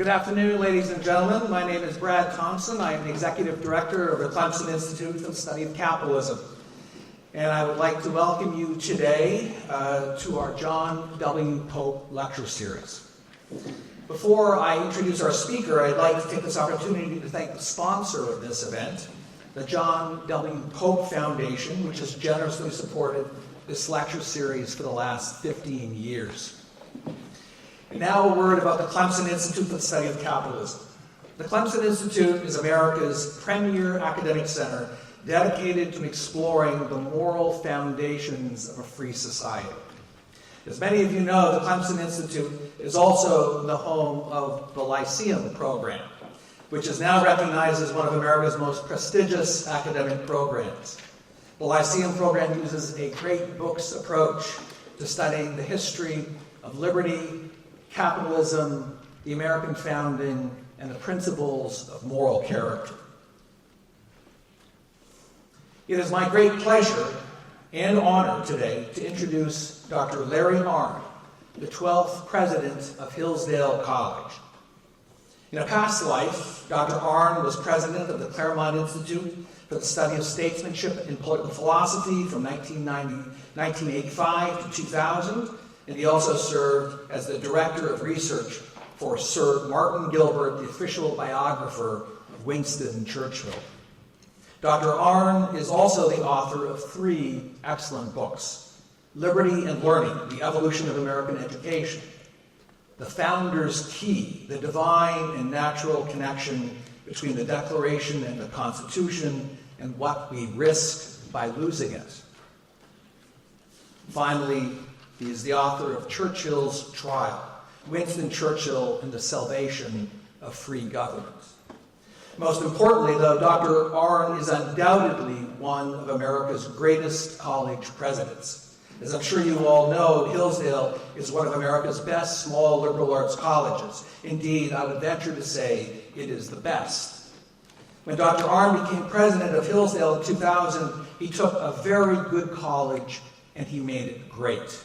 Good afternoon, ladies and gentlemen. My name is Brad Thompson. I am the Executive Director of the Clemson Institute for the Study of Capitalism. And I would like to welcome you today to our John W. Pope Lecture Series. Before I introduce our speaker, I'd like to take this opportunity to thank the sponsor of this event, the John W. Pope Foundation, which has generously supported this lecture series for the last 15 years. And now a word about the Clemson Institute for the Study of Capitalism. The Clemson Institute is America's premier academic center dedicated to exploring the moral foundations of a free society. As many of you know, the Clemson Institute is also the home of the Lyceum program, which is now recognized as one of America's most prestigious academic programs. The Lyceum program uses a great books approach to studying the history of liberty, capitalism, the American founding, and the principles of moral character. It is my great pleasure and honor today to introduce Dr. Larry Arnn, the 12th president of Hillsdale College. In a past life, Dr. Arnn was president of the Claremont Institute for the Study of Statesmanship and Political Philosophy from 1985 to 2000, and he also served as the Director of Research for Sir Martin Gilbert, the official biographer of Winston Churchill. Dr. Arnn is also the author of 3 excellent books: Liberty and Learning, The Evolution of American Education; The Founder's Key, The Divine and Natural Connection Between the Declaration and the Constitution, and What We Risk by Losing It. Finally, he is the author of Churchill's Trial, Winston Churchill and the Salvation of Free Government. Most importantly, though, Dr. Arnn is undoubtedly one of America's greatest college presidents. As I'm sure you all know, Hillsdale is one of America's best small liberal arts colleges. Indeed, I would venture to say it is the best. When Dr. Arnn became president of Hillsdale in 2000, he took a very good college and he made it great.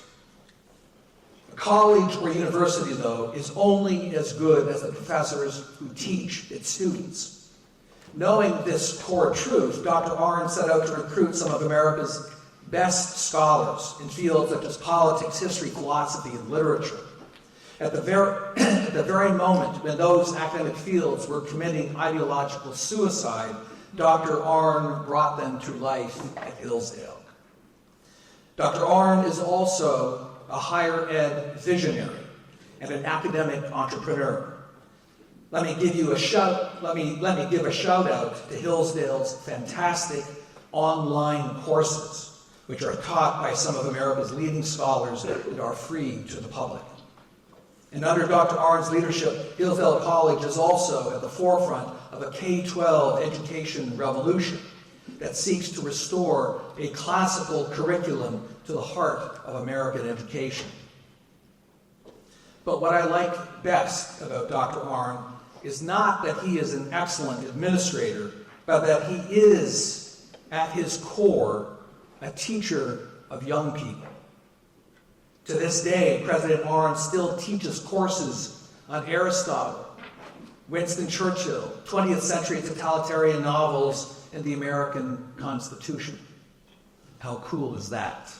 A college or university, though, is only as good as the professors who teach its students. Knowing this core truth, Dr. Arnn set out to recruit some of America's best scholars in fields such as politics, history, philosophy, and literature. At the very moment when those academic fields were committing ideological suicide, Dr. Arnn brought them to life at Hillsdale. Dr. Arnn is also a higher ed visionary and an academic entrepreneur. Let me give a shout out to Hillsdale's fantastic online courses, which are taught by some of America's leading scholars and are free to the public. And under Dr. Arnn's leadership, Hillsdale College is also at the forefront of a K-12 education revolution that seeks to restore a classical curriculum to the heart of American education. But what I like best about Dr. Arnn is not that he is an excellent administrator, but that he is, at his core, a teacher of young people. To this day, President Arnn still teaches courses on Aristotle, Winston Churchill, 20th century totalitarian novels, and the American Constitution. How cool is that?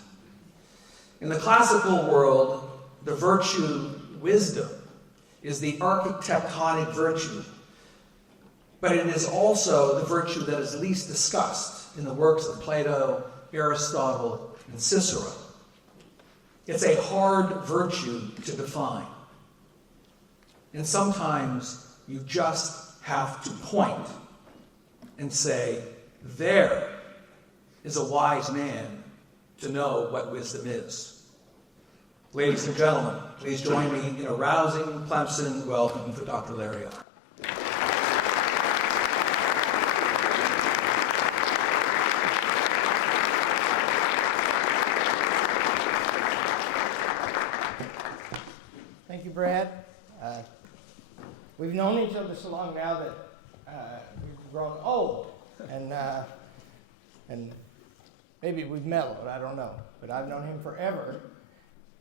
In the classical world, the virtue wisdom is the architectonic virtue, but it is also the virtue that is least discussed in the works of Plato, Aristotle, and Cicero. It's a hard virtue to define. And sometimes you just have to point and say, there is a wise man to know what wisdom is. Ladies and gentlemen, please join me in a rousing Clemson welcome for Dr. Larry Arnn. Thank you, Brad. We've known each other so long now that we've grown old, and maybe we've mellowed, I don't know. But I've known him forever,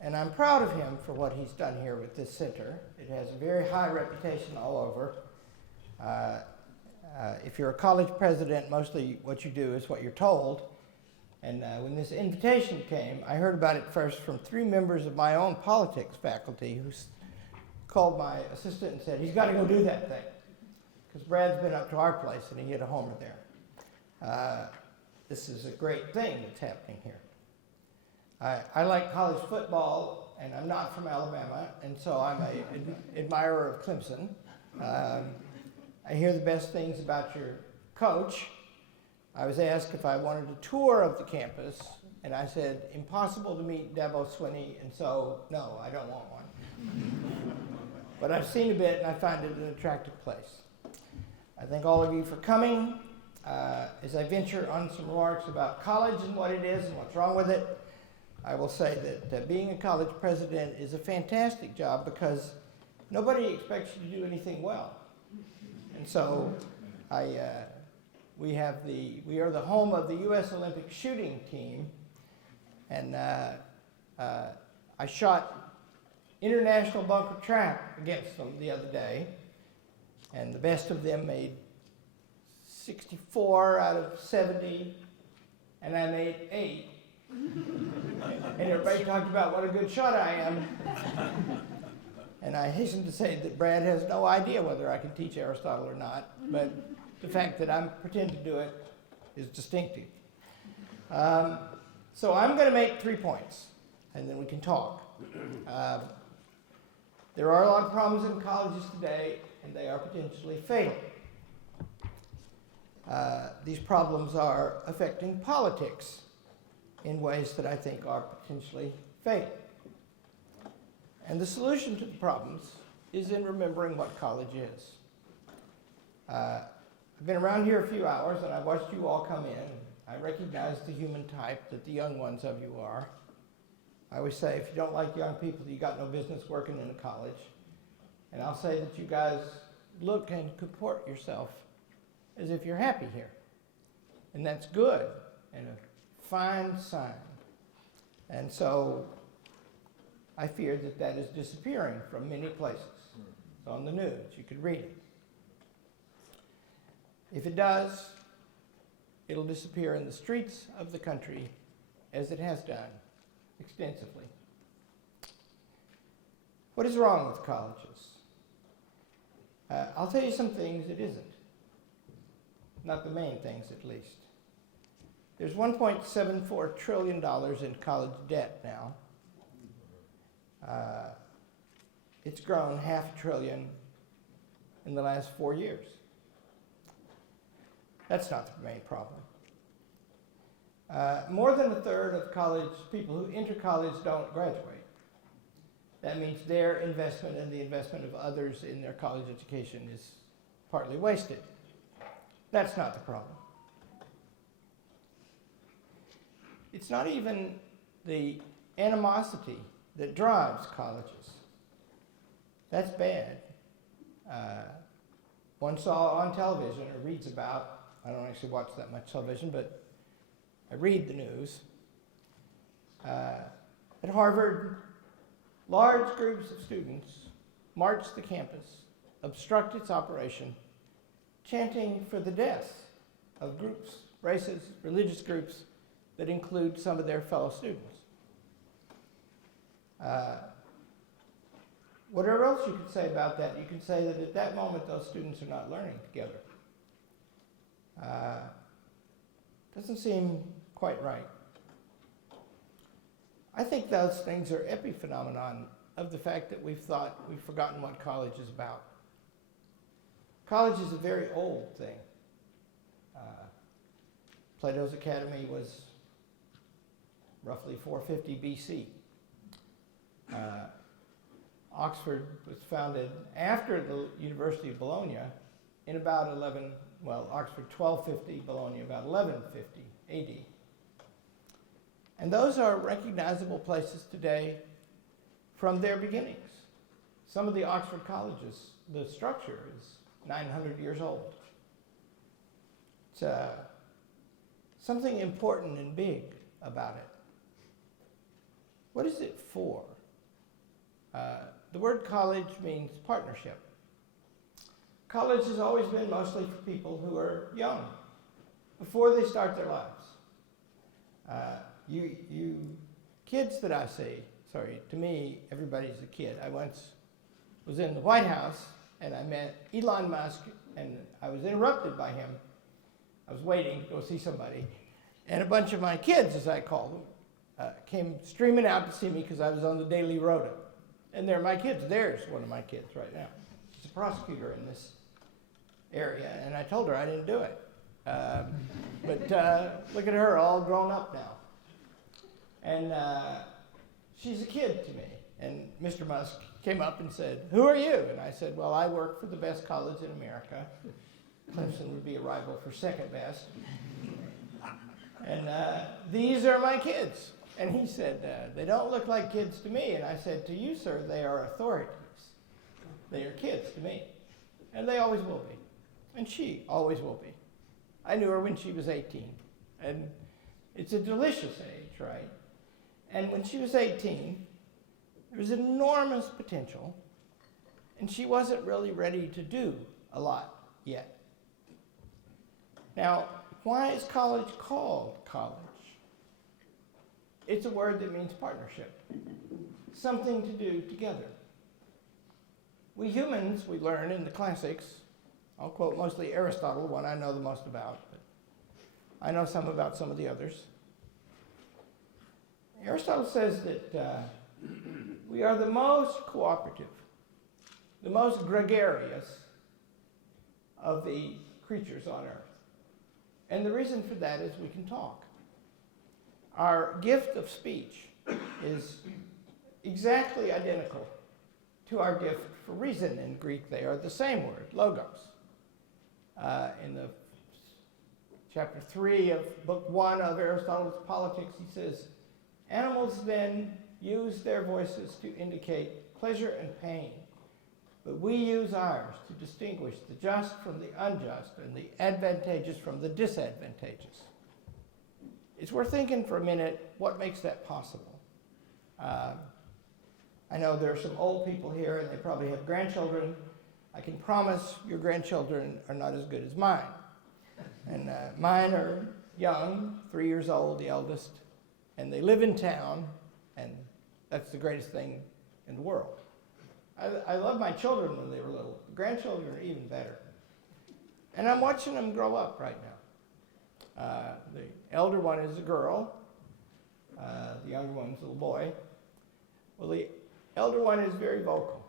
And I'm proud of him for what he's done here with this center. It has a very high reputation all over. If you're a college president, mostly what you do is what you're told. And when this invitation came, I heard about it first from 3 members of my own politics faculty who called my assistant and said, he's got to go do that thing. Because Brad's been up to our place and he hit a homer there. This is a great thing that's happening here. I like college football, and I'm not from Alabama, and so I'm an admirer of Clemson. I hear the best things about your coach. I was asked if I wanted a tour of the campus, and I said, impossible to meet Dabo Swinney, and so, no, I don't want one. But I've seen a bit, and I find it an attractive place. I thank all of you for coming. As I venture on some remarks about college and what it is and what's wrong with it, I will say that being a college president is a fantastic job because nobody expects you to do anything well. And so we are the home of the U.S. Olympic shooting team, and I shot international bunker trap against them the other day, and the best of them made 64 out of 70, and I made 8. And everybody talked about what a good shot I am. And I hasten to say that Brad has no idea whether I can teach Aristotle or not, but the fact that I pretend to do it is distinctive. So I'm going to make 3 points, and then we can talk. There are a lot of problems in colleges today, and they are potentially fatal. These problems are affecting politics in ways that I think are potentially fatal. And the solution to the problems is in remembering what college is. I've been around here a few hours, and I've watched you all come in. I recognize the human type that the young ones of you are. I always say, if you don't like young people, you got no business working in a college. And I'll say that you guys look and comport yourself as if you're happy here. And that's good and a fine sign. And so I fear that that is disappearing from many places. It's on the news. You could read it. If it does, it'll disappear in the streets of the country as it has done extensively. What is wrong with colleges? I'll tell you some things it isn't. Not the main things, at least. There's $1.74 trillion in college debt now. It's grown $500 billion in the last 4 years. That's not the main problem. More than a third of college people who enter college don't graduate. That means their investment and the investment of others in their college education is partly wasted. That's not the problem. It's not even the animosity that drives colleges. That's bad. One saw on television or reads about, I don't actually watch that much television, but I read the news. At Harvard, large groups of students marched the campus, obstruct its operation, chanting for the deaths of groups, races, religious groups that include some of their fellow students. Whatever else you could say about that, you can say that at that moment those students are not learning together. Doesn't seem quite right. I think those things are epiphenomenon of the fact that we've forgotten what college is about. College is a very old thing. Plato's Academy was roughly 450 BC. Oxford was founded after the University of Bologna in about Oxford 1250, Bologna about 1150 AD. And those are recognizable places today from their beginnings. Some of the Oxford colleges, the structure is 900 years old. It's something important and big about it. What is it for? The word college means partnership. College has always been mostly for people who are young, before they start their lives. You kids that I see, to me, everybody's a kid. I once was in the White House, and I met Elon Musk, and I was interrupted by him. I was waiting to go see somebody, and a bunch of my kids, as I call them, came streaming out to see me because I was on the Daily Rota. And they're my kids. There's one of my kids right now. She's a prosecutor in this area, and I told her I didn't do it. But look at her, all grown up now. And she's a kid to me. And Mr. Musk came up and said, "Who are you?" And I said, "Well, I work for the best college in America." Clemson would be a rival for second best. And these are my kids. And he said, "They don't look like kids to me." And I said, "To you, sir, they are authorities. They are kids to me. And they always will be. And she always will be." I knew her when she was 18. And it's a delicious age, right? And when she was 18, there was enormous potential. And she wasn't really ready to do a lot yet. Now, why is college called college? It's a word that means partnership, something to do together. We humans, we learn in the classics, I'll quote mostly Aristotle, one I know the most about, but I know some about some of the others. Aristotle says that we are the most cooperative, the most gregarious of the creatures on earth. And the reason for that is we can talk. Our gift of speech is exactly identical to our gift for reason. In Greek, they are the same word, logos. In the chapter 3 of book 1 of Aristotle's Politics, he says, "Animals then use their voices to indicate pleasure and pain, but we use ours to distinguish the just from the unjust and the advantageous from the disadvantageous." It's worth thinking for a minute what makes that possible. I know there are some old people here and they probably have grandchildren. I can promise your grandchildren are not as good as mine. And mine are young, 3 years old, the eldest, and they live in town, and that's the greatest thing in the world. I love my children when they were little. Grandchildren are even better. And I'm watching them grow up right now. The elder one is a girl. The younger one's a little boy. Well, the elder one is very vocal.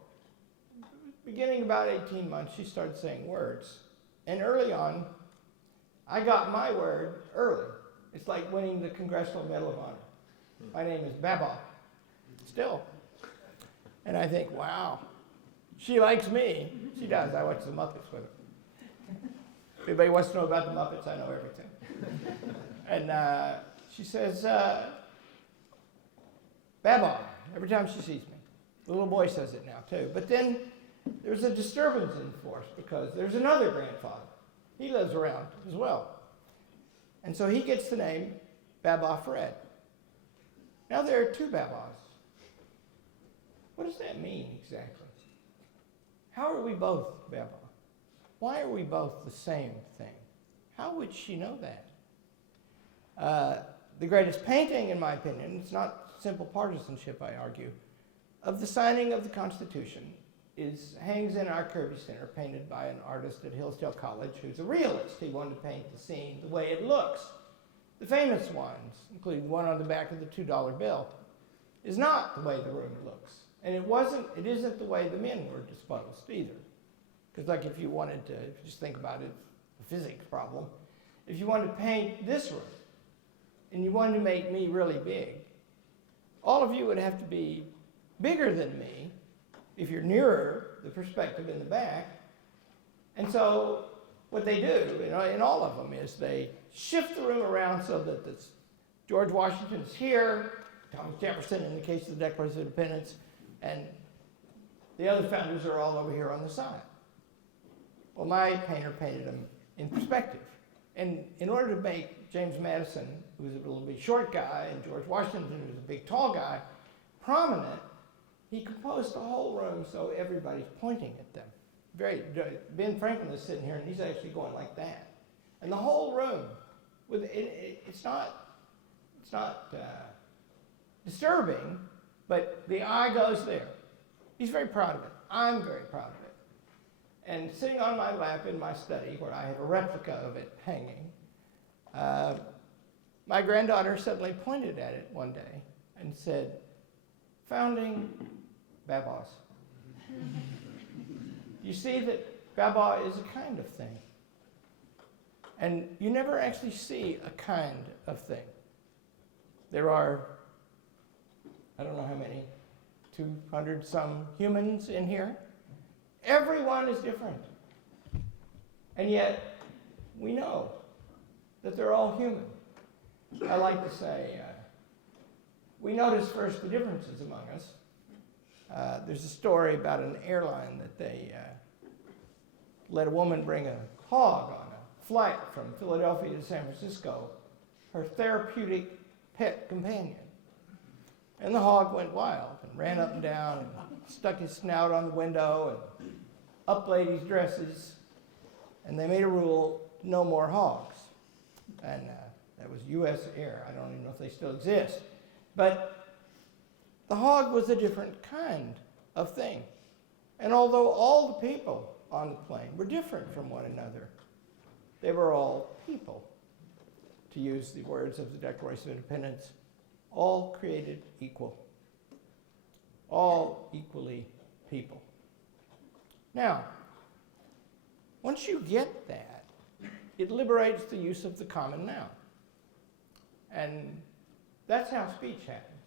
Beginning about 18 months, she started saying words. And early on, I got my word early. It's like winning the Congressional Medal of Honor. My name is Baba. Still. And I think, wow, she likes me. She does. I watch the Muppets with her. If anybody wants to know about the Muppets, I know everything. And she says, "Baba," every time she sees me. The little boy says it now, too. But then there's a disturbance in force because there's another grandfather. He lives around as well. And so he gets the name Baba Fred. Now there are two Babas. What does that mean exactly? How are we both Baba? Why are we both the same thing? How would she know that? The greatest painting, in my opinion, it's not simple partisanship, I argue, of the signing of the Constitution hangs in our Kirby Center, painted by an artist at Hillsdale College who's a realist. He wanted to paint the scene the way it looks. The famous ones, including one on the back of the $2 bill, is not the way the room looks. And it isn't the way the men were disposed either. Because like if you wanted to, if you just think about it, a physics problem, if you wanted to paint this room, and you wanted to make me really big, all of you would have to be bigger than me if you're nearer the perspective in the back. And so what they do, in all of them, is they shift the room around so that George Washington is here, Thomas Jefferson in the case of the Declaration of Independence, and the other founders are all over here on the side. Well, my painter painted them in perspective. And in order to make James Madison, who was a little bit short guy, and George Washington, who was a big tall guy, prominent, he composed the whole room so everybody's pointing at them. Ben Franklin is sitting here and he's actually going like that. And the whole room, it's not disturbing, but the eye goes there. He's very proud of it. I'm very proud of it. And sitting on my lap in my study, where I have a replica of it hanging, my granddaughter suddenly pointed at it one day and said, "Founding Babas." You see that Baba is a kind of thing. And you never actually see a kind of thing. There are, I don't know how many, 200 some humans in here. Everyone is different. And yet, we know that they're all human. I like to say, we notice first the differences among us. There's a story about an airline that they let a woman bring a hog on a flight from Philadelphia to San Francisco, her therapeutic pet companion. And the hog went wild and ran up and down and stuck his snout on the window and up ladies' dresses. And they made a rule, no more hogs. And that was U.S. Air. I don't even know if they still exist. But the hog was a different kind of thing. And although all the people on the plane were different from one another, they were all people. To use the words of the Declaration of Independence, all created equal. All equally people. Now, once you get that, it liberates the use of the common noun. And that's how speech happens.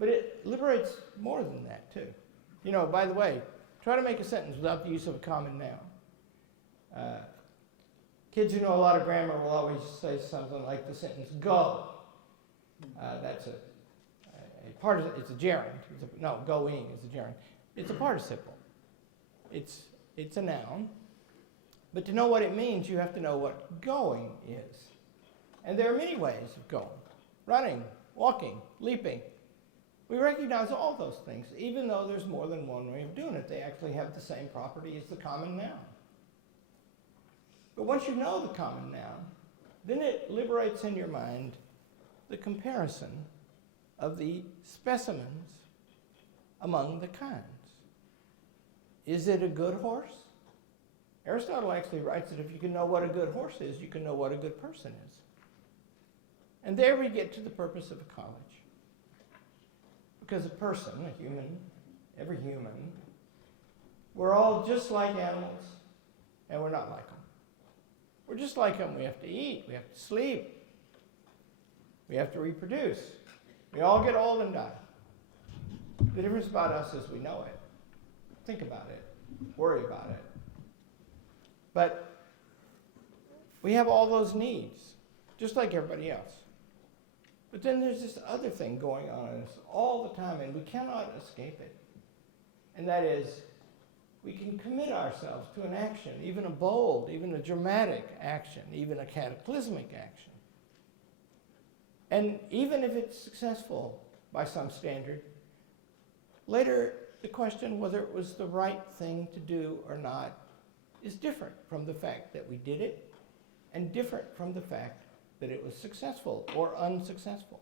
But it liberates more than that, too. You know, by the way, try to make a sentence without the use of a common noun. Kids who know a lot of grammar will always say something like the sentence, go. That's a participle. It's a gerund. Going is a gerund. It's a participle. It's a noun. But to know what it means, you have to know what going is. And there are many ways of going. Running, walking, leaping. We recognize all those things, even though there's more than one way of doing it. They actually have the same property as the common noun. But once you know the common noun, then it liberates in your mind the comparison of the specimens among the kinds. Is it a good horse? Aristotle actually writes that if you can know what a good horse is, you can know what a good person is. And there we get to the purpose of a college. Because a person, a human, every human, we're all just like animals, and we're not like them. We're just like them. We have to eat, we have to sleep, we have to reproduce. We all get old and die. The difference about us is we know it, think about it, worry about it. But we have all those needs, just like everybody else. But then there's this other thing going on in us all the time, and we cannot escape it. And that is, we can commit ourselves to an action, even a bold, even a dramatic action, even a cataclysmic action. And even if it's successful by some standard, later the question whether it was the right thing to do or not is different from the fact that we did it, and different from the fact that it was successful or unsuccessful.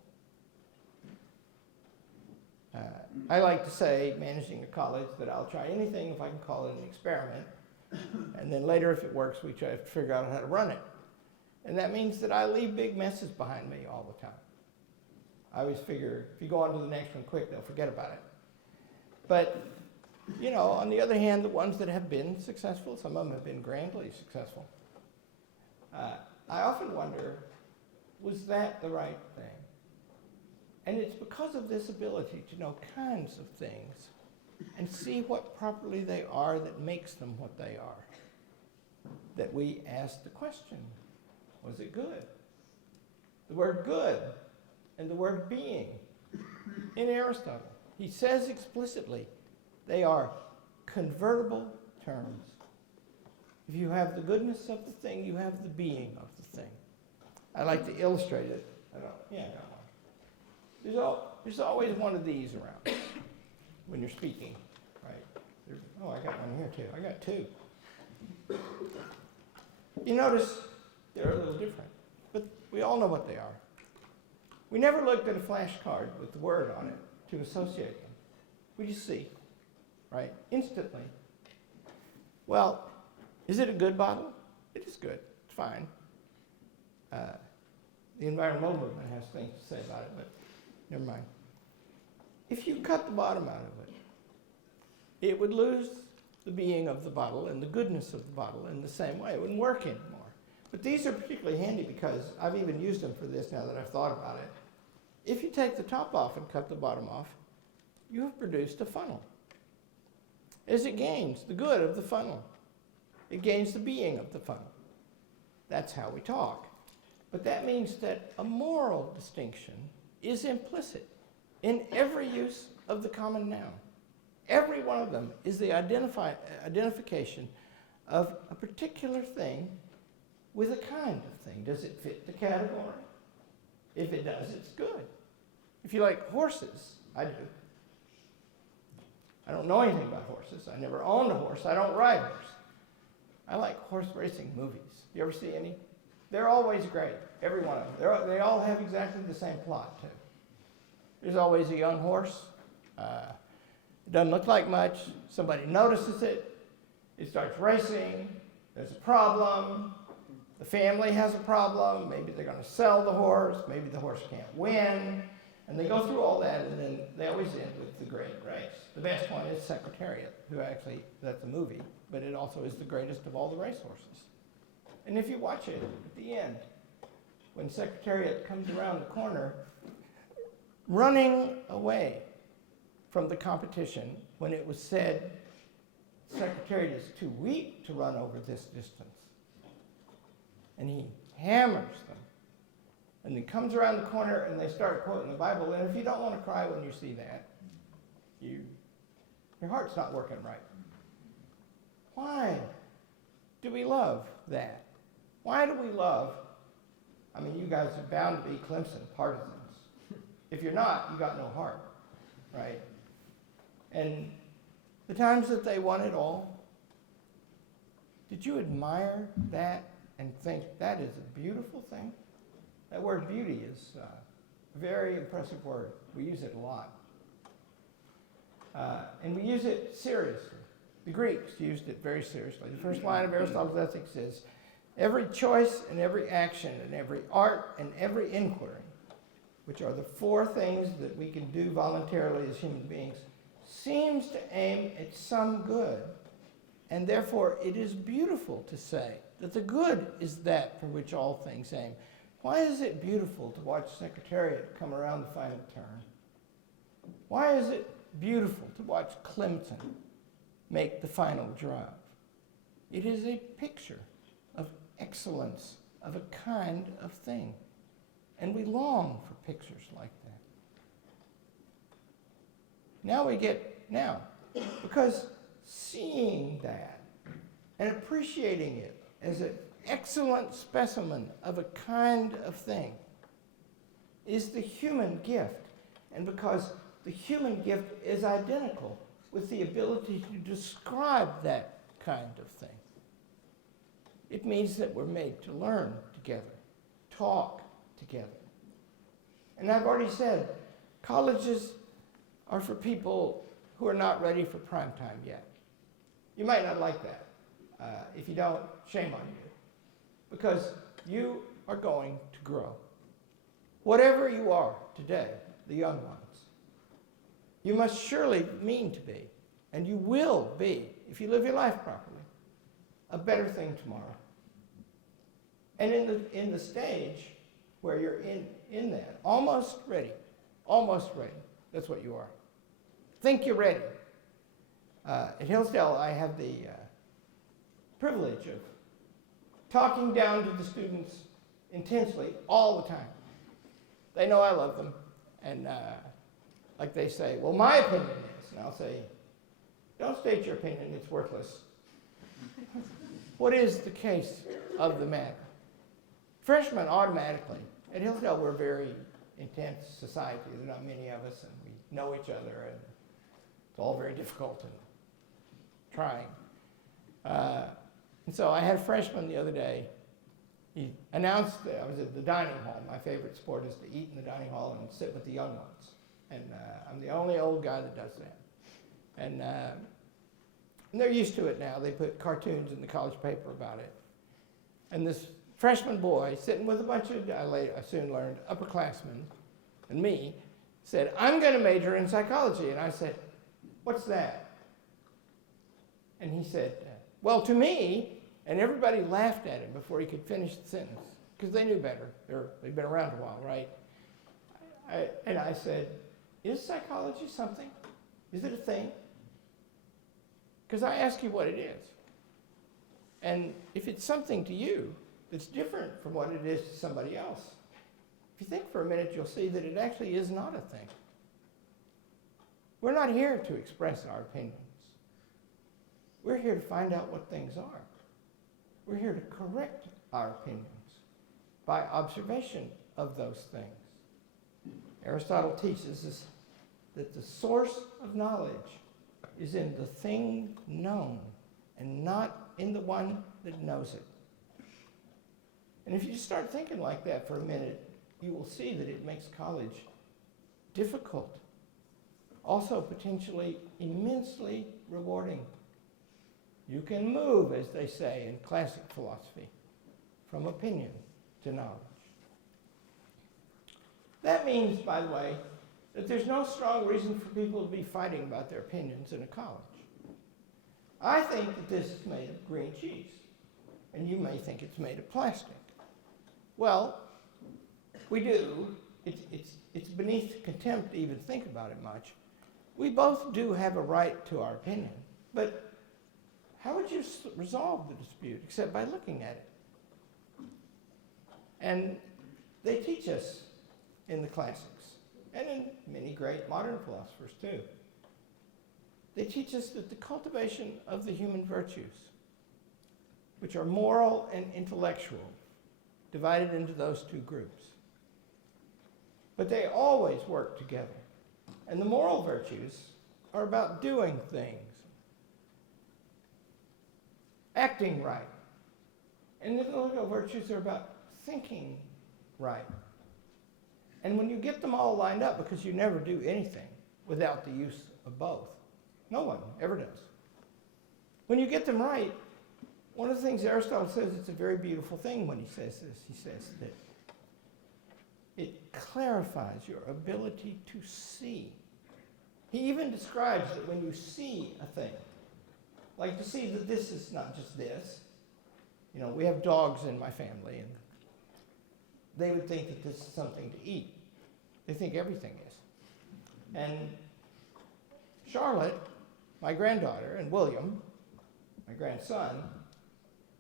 I like to say, managing a college, that I'll try anything if I can call it an experiment, and then later, if it works, we try to figure out how to run it. And that means that I leave big messes behind me all the time. I always figure, if you go on to the next one quick, they'll forget about it. But, you know, on the other hand, the ones that have been successful, some of them have been grandly successful. I often wonder, was that the right thing? And it's because of this ability to know kinds of things and see what properly they are that makes them what they are, that we ask the question, was it good? The word good and the word being in Aristotle, he says explicitly, they are convertible terms. If you have the goodness of the thing, you have the being of the thing. I like to illustrate it. There's always one of these around when you're speaking, right? Oh, I got one here too. I got two. You notice they're a little different, but we all know what they are. We never looked at a flashcard with the word on it to associate them. We just see, right? Instantly. Well, is it a good bottle? It is good. It's fine. The environmental movement has things to say about it, but never mind. If you cut the bottom out of it, it would lose the being of the bottle and the goodness of the bottle in the same way. It wouldn't work anymore. But these are particularly handy because I've even used them for this now that I've thought about it. If you take the top off and cut the bottom off, you have produced a funnel. As it gains the good of the funnel, it gains the being of the funnel. That's how we talk. But that means that a moral distinction is implicit in every use of the common noun. Every one of them is the identification of a particular thing with a kind of thing. Does it fit the category? If it does, it's good. If you like horses, I do. I don't know anything about horses. I never owned a horse. I don't ride horse. I like horse racing movies. You ever see any? They're always great, every one of them. They all have exactly the same plot, too. There's always a young horse. It doesn't look like much. Somebody notices it. It starts racing. There's a problem. The family has a problem. Maybe they're going to sell the horse. Maybe the horse can't win. And they go through all that, and then they always end with the great race. The best one is Secretariat, who actually, that's a movie, but it also is the greatest of all the racehorses. And if you watch it at the end, when Secretariat comes around the corner, running away from the competition when it was said Secretariat is too weak to run over this distance. And he hammers them. And he comes around the corner and they start quoting the Bible. And if you don't want to cry when you see that, your heart's not working right. Why do we love that? Why do we love, I mean, you guys are bound to be Clemson partisans. If you're not, you got no heart, right? And the times that they won it all, did you admire that and think that is a beautiful thing? That word beauty is a very impressive word. We use it a lot. And we use it seriously. The Greeks used it very seriously. The first line of Aristotle's Ethics is, every choice and every action and every art and every inquiry, which are the four things that we can do voluntarily as human beings, seems to aim at some good. And therefore, it is beautiful to say that the good is that for which all things aim. Why is it beautiful to watch Secretariat come around the final turn? Why is it beautiful to watch Clemson make the final drive? It is a picture of excellence, of a kind of thing. And we long for pictures like that. Because seeing that and appreciating it as an excellent specimen of a kind of thing is the human gift. And because the human gift is identical with the ability to describe that kind of thing, it means that we're made to learn together, talk together. And I've already said, colleges are for people who are not ready for prime time yet. You might not like that. If you don't, shame on you. Because you are going to grow. Whatever you are today, the young ones, you must surely mean to be, and you will be, if you live your life properly, a better thing tomorrow. And in the stage where you're in that, almost ready, that's what you are. Think you're ready. At Hillsdale, I have the privilege of talking down to the students intensely all the time. They know I love them, and like they say, well, my opinion is, and I'll say, don't state your opinion, it's worthless. What is the case of the matter? Freshmen automatically, at Hillsdale we're very intense society. There are not many of us, and we know each other, and it's all very difficult and trying. And so I had a freshman the other day. He announced that I was at the dining hall. My favorite sport is to eat in the dining hall and sit with the young ones. And I'm the only old guy that does that. And they're used to it now. They put cartoons in the college paper about it. And this freshman boy, sitting with a bunch of, I soon learned, upperclassmen, and me, said, "I'm going to major in psychology." And I said, "What's that?" And he said, "Well, to me," and everybody laughed at him before he could finish the sentence, because they knew better. They've been around a while, right? And I said, "Is psychology something? Is it a thing? Because I ask you what it is. And if it's something to you that's different from what it is to somebody else, if you think for a minute, you'll see that it actually is not a thing. We're not here to express our opinions. We're here to find out what things are. We're here to correct our opinions by observation of those things." Aristotle teaches us that the source of knowledge is in the thing known and not in the one that knows it. And if you start thinking like that for a minute, you will see that it makes college difficult, also potentially immensely rewarding. You can move, as they say in classic philosophy, from opinion to knowledge. That means, by the way, that there's no strong reason for people to be fighting about their opinions in a college. I think that this is made of green cheese, and you may think it's made of plastic. Well, we do. It's beneath contempt to even think about it much. We both do have a right to our opinion, but how would you resolve the dispute except by looking at it? And they teach us in the classics, and in many great modern philosophers too. They teach us that the cultivation of the human virtues, which are moral and intellectual, divided into those two groups. But they always work together. And the moral virtues are about doing things, acting right. And the intellectual virtues are about thinking right. And when you get them all lined up, because you never do anything without the use of both. No one ever does. When you get them right, one of the things Aristotle says, it's a very beautiful thing when he says this. He says that it clarifies your ability to see. He even describes that when you see a thing, like to see that this is not just this. You know, we have dogs in my family, and they would think that this is something to eat. They think everything is. And Charlotte, my granddaughter, and William, my grandson,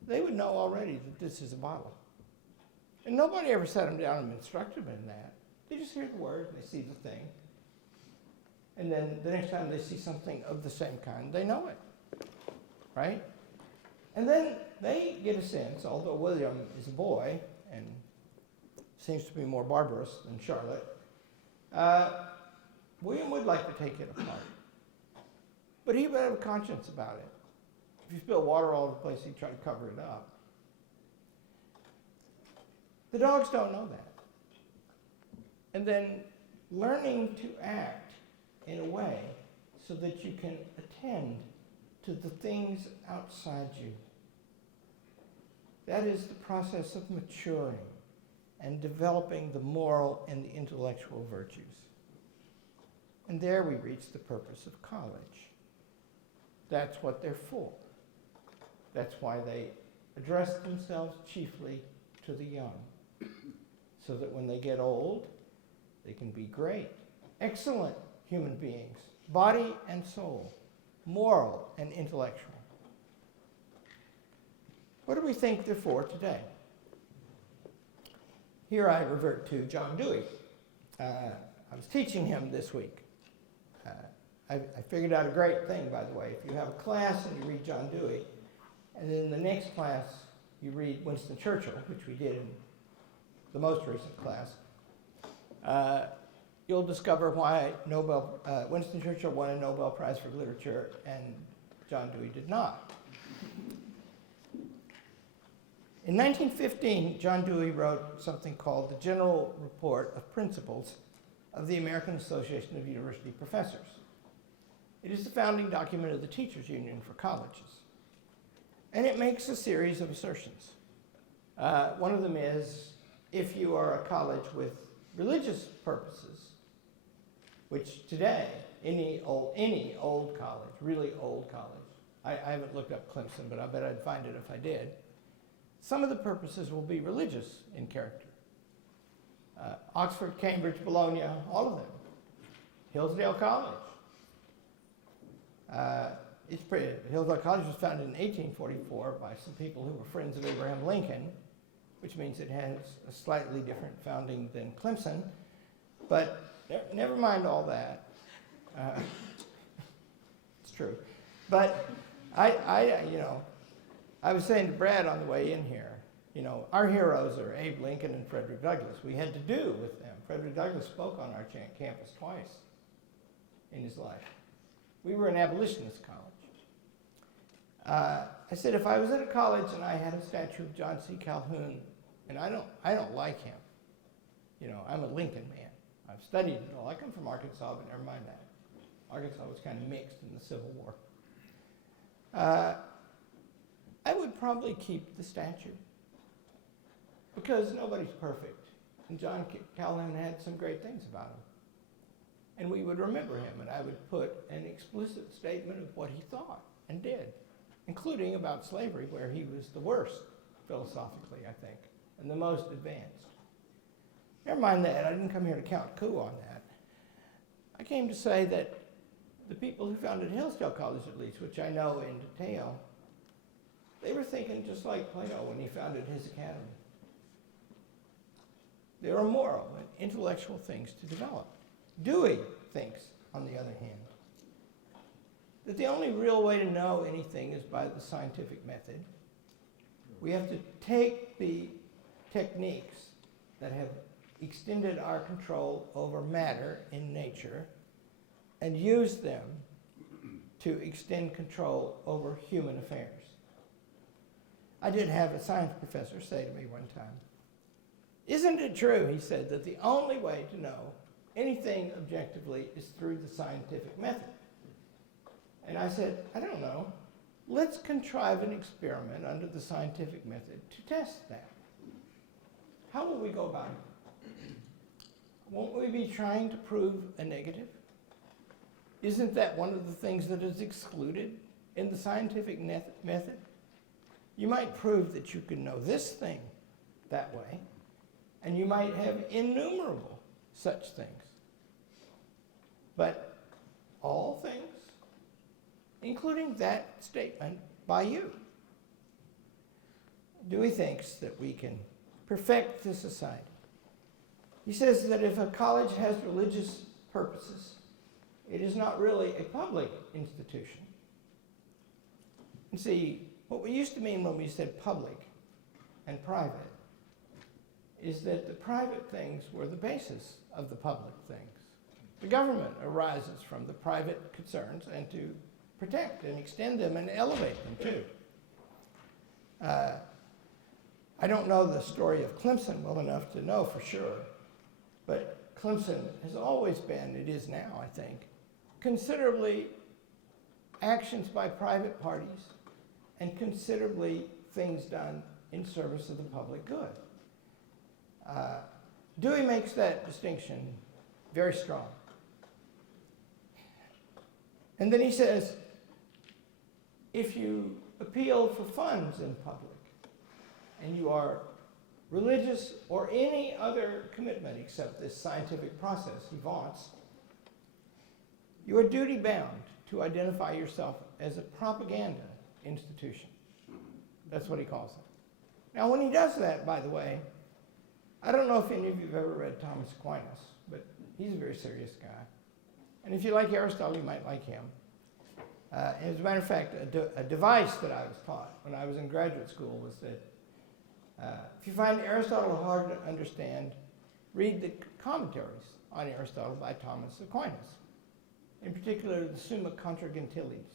they would know already that this is a bottle. And nobody ever sat them down and instructed them in that. They just hear the word, they see the thing. And then the next time they see something of the same kind, they know it, right? And then they get a sense, although William is a boy and seems to be more barbarous than Charlotte, William would like to take it apart. But he would have a conscience about it. If you spill water all over the place, he'd try to cover it up. The dogs don't know that. And then learning to act in a way so that you can attend to the things outside you. That is the process of maturing and developing the moral and the intellectual virtues. And there we reach the purpose of college. That's what they're for. That's why they address themselves chiefly to the young, so that when they get old, they can be great, excellent human beings, body and soul, moral and intellectual. What do we think they're for today? Here I revert to John Dewey. I was teaching him this week. I figured out a great thing, by the way. If you have a class and you read John Dewey, and then the next class you read Winston Churchill, which we did in the most recent class, you'll discover why Winston Churchill won a Nobel Prize for Literature and John Dewey did not. In 1915, John Dewey wrote something called the General Report of Principles of the American Association of University Professors. It is the founding document of the Teachers Union for colleges. And it makes a series of assertions. One of them is, if you are a college with religious purposes, which today, any old college, really old college, I haven't looked up Clemson, but I bet I'd find it if I did, some of the purposes will be religious in character. Oxford, Cambridge, Bologna, all of them. Hillsdale College. Hillsdale College was founded in 1844 by some people who were friends of Abraham Lincoln, which means it has a slightly different founding than Clemson. But never mind all that. It's true. But I was saying to Brad on the way in here, our heroes are Abe Lincoln and Frederick Douglass. We had to do with them. Frederick Douglass spoke on our campus twice in his life. We were an abolitionist college. I said if I was at a college and I had a statue of John C. Calhoun, and I don't like him. I'm a Lincoln man. I've studied it all. I come from Arkansas, but never mind that. Arkansas was kind of mixed in the Civil War. I would probably keep the statue because nobody's perfect. And John Calhoun had some great things about him. And we would remember him, and I would put an explicit statement of what he thought and did, including about slavery, where he was the worst philosophically, I think, and the most advanced. Never mind that. I didn't come here to count coup on that. I came to say that the people who founded Hillsdale College, at least, which I know in detail, they were thinking just like Plato when he founded his academy. There are moral and intellectual things to develop. Dewey thinks, on the other hand, that the only real way to know anything is by the scientific method. We have to take the techniques that have extended our control over matter in nature and use them to extend control over human affairs. I did have a science professor say to me one time, "Isn't it true," he said, "that the only way to know anything objectively is through the scientific method?" And I said, "I don't know. Let's contrive an experiment under the scientific method to test that. How will we go about it? Won't we be trying to prove a negative? Isn't that one of the things that is excluded in the scientific method? You might prove that you can know this thing that way, and you might have innumerable such things. But all things, including that statement by you." Dewey thinks that we can perfect the society. He says that if a college has religious purposes, it is not really a public institution. And see, what we used to mean when we said public and private is that the private things were the basis of the public things. The government arises from the private concerns and to protect and extend them and elevate them too. I don't know the story of Clemson well enough to know for sure, but Clemson has always been, it is now I think, considerably actions by private parties and considerably things done in service of the public good. Dewey makes that distinction very strong. And then he says, if you appeal for funds in public, and you are religious or any other commitment except this scientific process he vaunts, you are duty-bound to identify yourself as a propaganda institution. That's what he calls it. Now, when he does that, by the way, I don't know if any of you have ever read Thomas Aquinas, but he's a very serious guy. And if you like Aristotle, you might like him. As a matter of fact, a device that I was taught when I was in graduate school was that if you find Aristotle hard to understand, read the commentaries on Aristotle by Thomas Aquinas, in particular the Summa Contra Gentiles.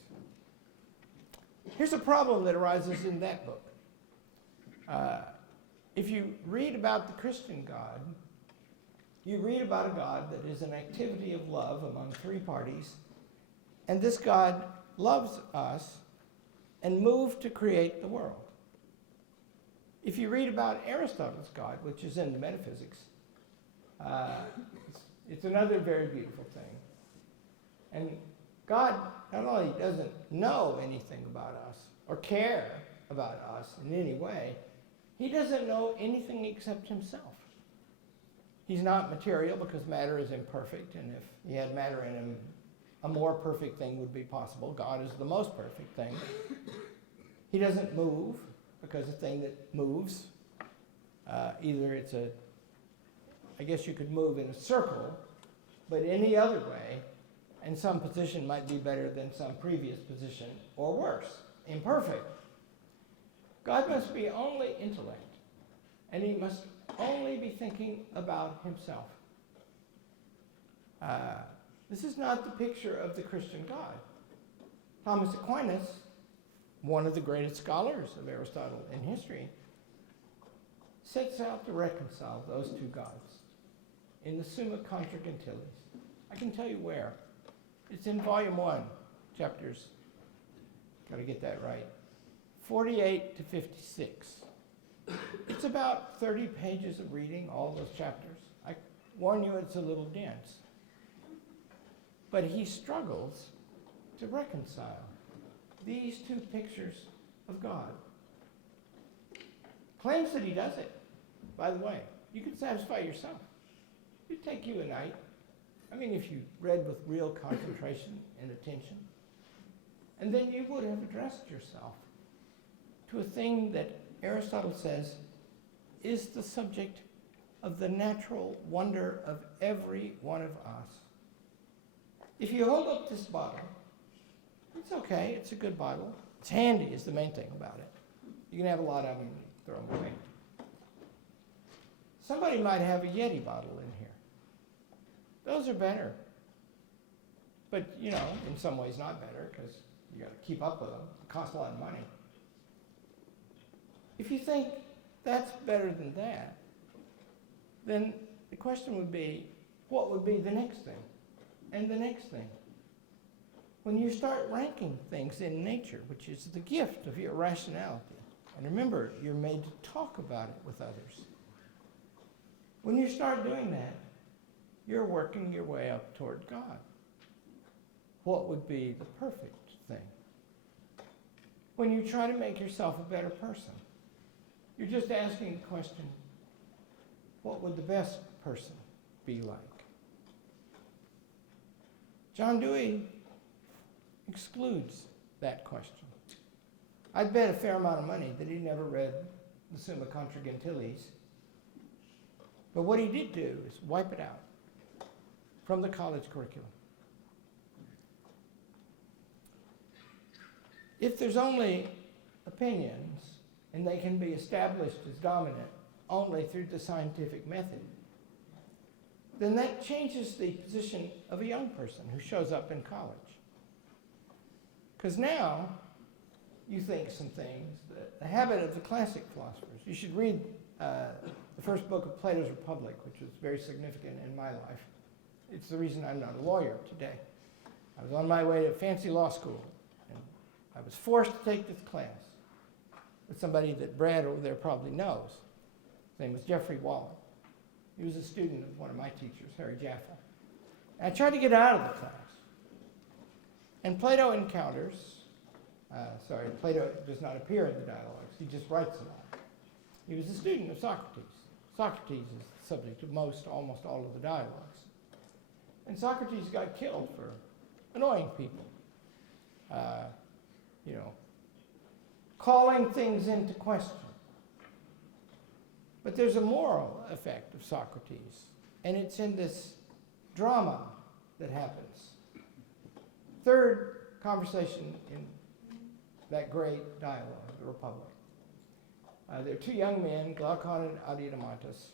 Here's a problem that arises in that book. If you read about the Christian God, you read about a God that is an activity of love among three parties, and this God loves us and moved to create the world. If you read about Aristotle's God, which is in the Metaphysics, it's another very beautiful thing. And God not only doesn't know anything about us or care about us in any way, he doesn't know anything except himself. He's not material because matter is imperfect, and if he had matter in him, a more perfect thing would be possible. God is the most perfect thing. He doesn't move because a thing that moves, either it's I guess you could move in a circle, but any other way, and some position might be better than some previous position, or worse, imperfect. God must be only intellect, and he must only be thinking about himself. This is not the picture of the Christian God. Thomas Aquinas, one of the greatest scholars of Aristotle in history, sets out to reconcile those two gods in the Summa Contra Gentiles. I can tell you where. It's in volume 1, chapters, got to get that right, 48 to 56. It's about 30 pages of reading, all those chapters. I warn you, it's a little dense. But he struggles to reconcile these two pictures of God. Claims that he does it. By the way, you can satisfy yourself. It'd take you a night. I mean, if you read with real concentration and attention. And then you would have addressed yourself to a thing that Aristotle says is the subject of the natural wonder of every one of us. If you hold up this bottle, it's okay, it's a good bottle. It's handy is the main thing about it. You can have a lot of them and throw them away. Somebody might have a Yeti bottle in here. Those are better. But, you know, in some ways not better because you got to keep up with them. It costs a lot of money. If you think that's better than that, then the question would be, what would be the next thing? And the next thing. When you start ranking things in nature, which is the gift of your rationality, and remember, you're made to talk about it with others. When you start doing that, you're working your way up toward God. What would be the perfect thing? When you try to make yourself a better person, you're just asking the question, what would the best person be like? John Dewey excludes that question. I'd bet a fair amount of money that he never read the Summa Contra Gentiles. But what he did do is wipe it out from the college curriculum. If there's only opinions, and they can be established as dominant only through the scientific method, then that changes the position of a young person who shows up in college. Because now you think some things, the habit of the classic philosophers. You should read the first book of Plato's Republic, which was very significant in my life. It's the reason I'm not a lawyer today. I was on my way to fancy law school, and I was forced to take this class with somebody that Brad over there probably knows. His name was Jeffrey Wallen. He was a student of one of my teachers, Harry Jaffa. And I tried to get out of the class. And Plato encounters, Plato does not appear in the dialogues, he just writes them all. He was a student of Socrates. Socrates is the subject of almost all of the dialogues. And Socrates got killed for annoying people. Calling things into question. But there's a moral effect of Socrates, and it's in this drama that happens. Third conversation in that great dialogue, the Republic. There are two young men, Glaucon and Adidamantus,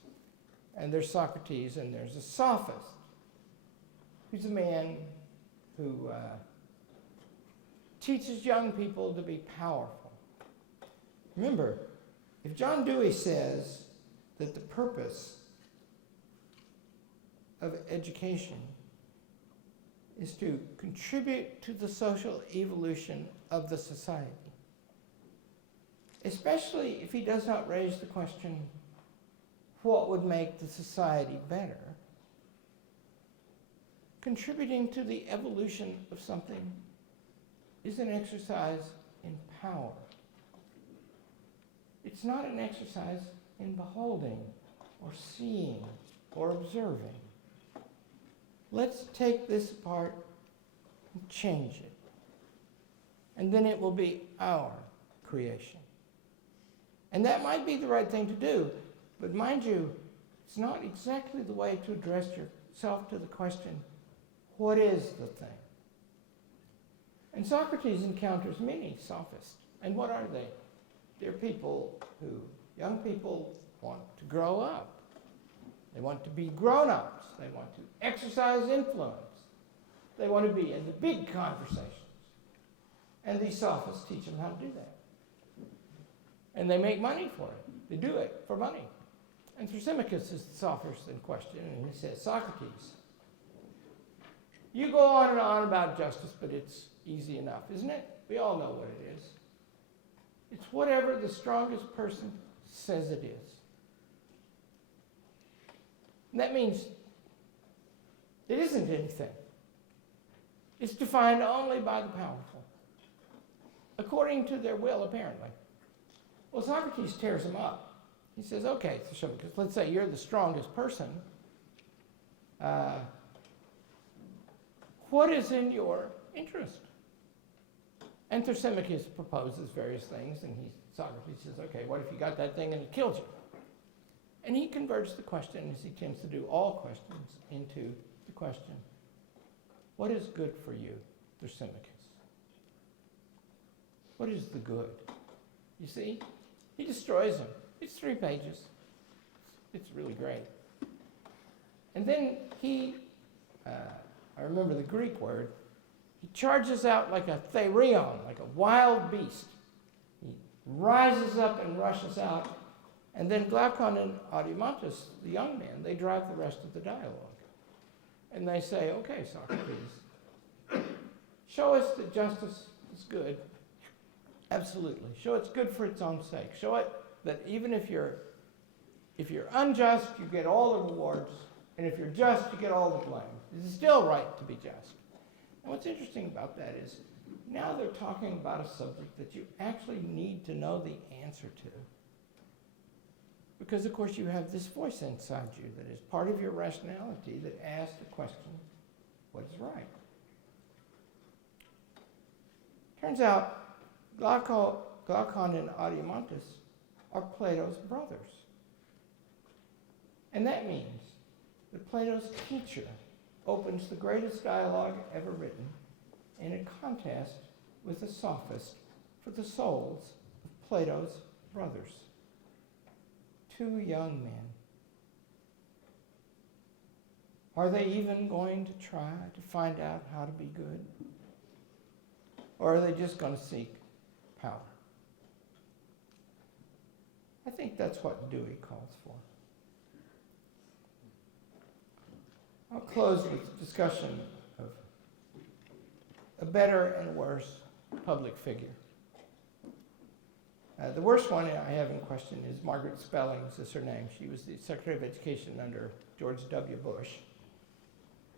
And there's Socrates, and there's a sophist, who's a man who teaches young people to be powerful. Remember, if John Dewey says that the purpose of education is to contribute to the social evolution of the society, especially if he does not raise the question, what would make the society better? Contributing to the evolution of something is an exercise in power. It's not an exercise in beholding or seeing or observing. Let's take this apart and change it. And then it will be our creation. And that might be the right thing to do, but mind you, it's not exactly the way to address yourself to the question, what is the thing? And Socrates encounters many sophists. And what are they? They're people who, young people, want to grow up. They want to be grown-ups. They want to exercise influence. They want to be in the big conversations. And these sophists teach them how to do that. And they make money for it. They do it for money. And Thrasymachus is the sophist in question, and he says, Socrates, you go on and on about justice, but it's easy enough, isn't it? We all know what it is. It's whatever the strongest person says it is. And that means it isn't anything. It's defined only by the powerful, according to their will, apparently. Well, Socrates tears him up. He says, okay, Thrasymachus, let's say you're the strongest person. What is in your interest? And Thrasymachus proposes various things, and Socrates says, okay, what if you got that thing and it killed you? And he converts the question, as he tends to do all questions, into the question, what is good for you, Thrasymachus? What is the good? You see? He destroys him. It's 3 pages. It's really great. And then he, I remember the Greek word, he charges out like a therion, like a wild beast. He rises up and rushes out. And then Glaucon and Adeimantus, the young man, they drive the rest of the dialogue. And they say, okay, Socrates, show us that justice is good. Absolutely. Show it's good for its own sake. Show it that even if you're unjust, you get all the rewards, and if you're just, you get all the blame. It's still right to be just. And what's interesting about that is now they're talking about a subject that you actually need to know the answer to. Because, of course, you have this voice inside you that is part of your rationality that asks the question, what is right? Turns out, Glaucon and Adeimantus are Plato's brothers. And that means that Plato's teacher opens the greatest dialogue ever written in a contest with a sophist for the souls of Plato's brothers. 2 young men. Are they even going to try to find out how to be good? Or are they just going to seek power? I think that's what Dewey calls for. I'll close with a discussion of a better and worse public figure. The worst one I have in question is Margaret Spellings, is her name. She was the Secretary of Education under George W. Bush.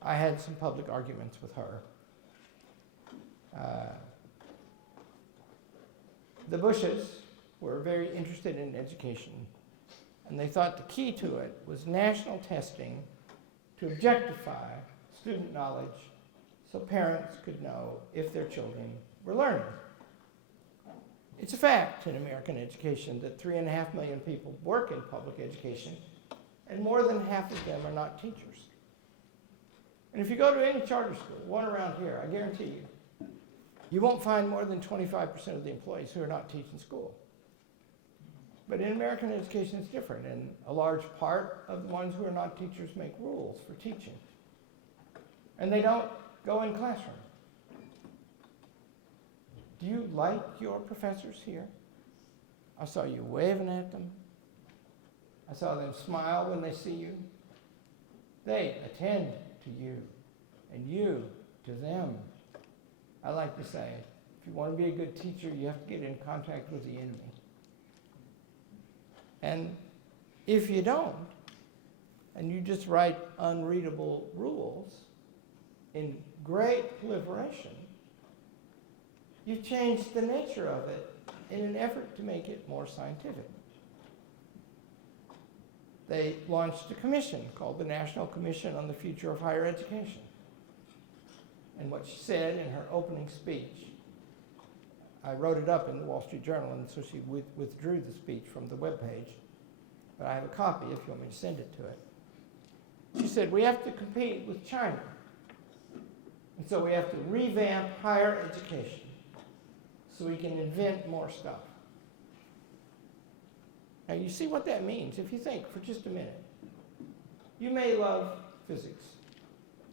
I had some public arguments with her. The Bushes were very interested in education, and they thought the key to it was national testing to objectify student knowledge so parents could know if their children were learning. It's a fact in American education that 3.5 million people work in public education, and more than half of them are not teachers. And if you go to any charter school, one around here, I guarantee you, you won't find more than 25% of the employees who are not teaching school. But in American education, it's different, and a large part of the ones who are not teachers make rules for teaching. And they don't go in classrooms. Do you like your professors here? I saw you waving at them. I saw them smile when they see you. They attend to you, and you to them. I like to say, if you want to be a good teacher, you have to get in contact with the enemy. And if you don't, and you just write unreadable rules in great proliferation, you've changed the nature of it in an effort to make it more scientific. They launched a commission called the National Commission on the Future of Higher Education. And what she said in her opening speech, I wrote it up in the Wall Street Journal, and so she withdrew the speech from the webpage, but I have a copy if you want me to send it to it. She said, we have to compete with China, and so we have to revamp higher education so we can invent more stuff. Now you see what that means if you think for just a minute. You may love physics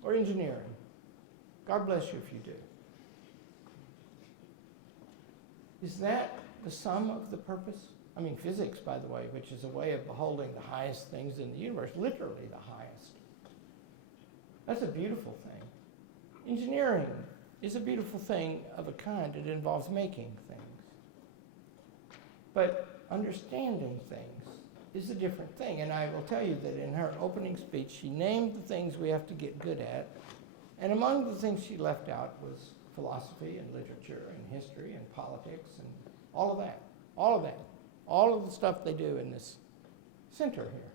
or engineering. God bless you if you do. Is that the sum of the purpose? I mean, physics, by the way, which is a way of beholding the highest things in the universe, literally the highest. That's a beautiful thing. Engineering is a beautiful thing of a kind. It involves making things. But understanding things is a different thing. And I will tell you that in her opening speech, she named the things we have to get good at. And among the things she left out was philosophy and literature and history and politics and all of that. All of that. All of the stuff they do in this center here,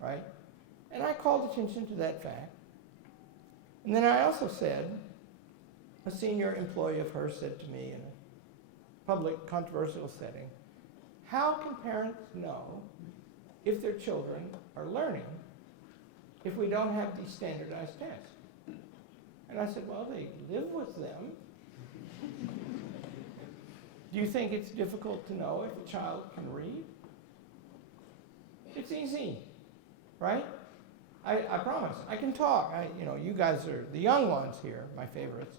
right? And I called attention to that fact. And then I also said, a senior employee of hers said to me in a public controversial setting, how can parents know if their children are learning if we don't have these standardized tests? And I said, well, they live with them. Do you think it's difficult to know if a child can read? It's easy, right? I promise. I can talk. You guys are the young ones here, my favorites.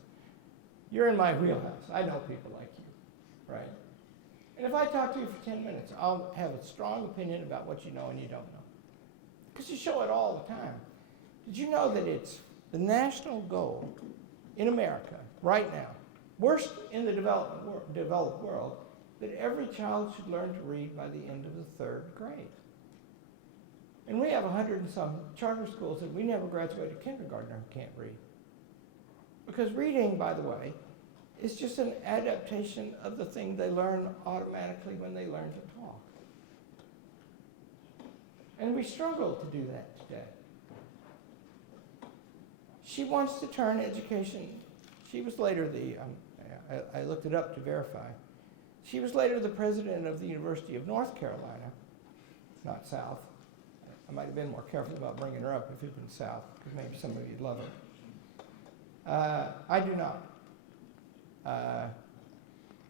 You're in my wheelhouse. I know people like you, right? And if I talk to you for 10 minutes, I'll have a strong opinion about what you know and you don't know. Because you show it all the time. Did you know that it's the national goal in America right now, worst in the developed world, that every child should learn to read by the end of the 3rd grade? And we have 100 and some charter schools that we never graduated kindergartner who can't read. Because reading, by the way, is just an adaptation of the thing they learn automatically when they learn to talk. And we struggle to do that today. She wants to turn education, she was later I looked it up to verify, she was later the president of the University of North Carolina, not South. I might have been more careful about bringing her up if it had been South, because maybe some of you'd love her. I do not.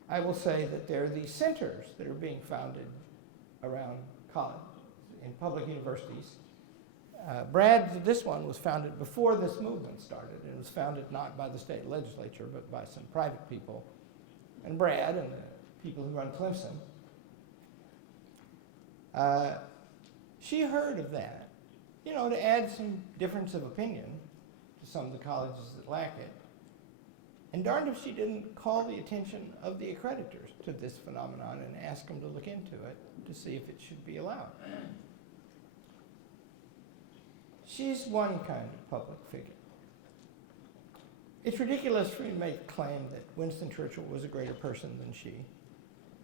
I will say that there are these centers that are being founded around college, in public universities. This one was founded before this movement started. It was founded not by the state legislature, but by some private people. And Brad and the people who run Clemson, she heard of that, to add some difference of opinion to some of the colleges that lack it. And darned if she didn't call the attention of the accreditors to this phenomenon and ask them to look into it to see if it should be allowed. She's one kind of public figure. It's ridiculous for me to make a claim that Winston Churchill was a greater person than she,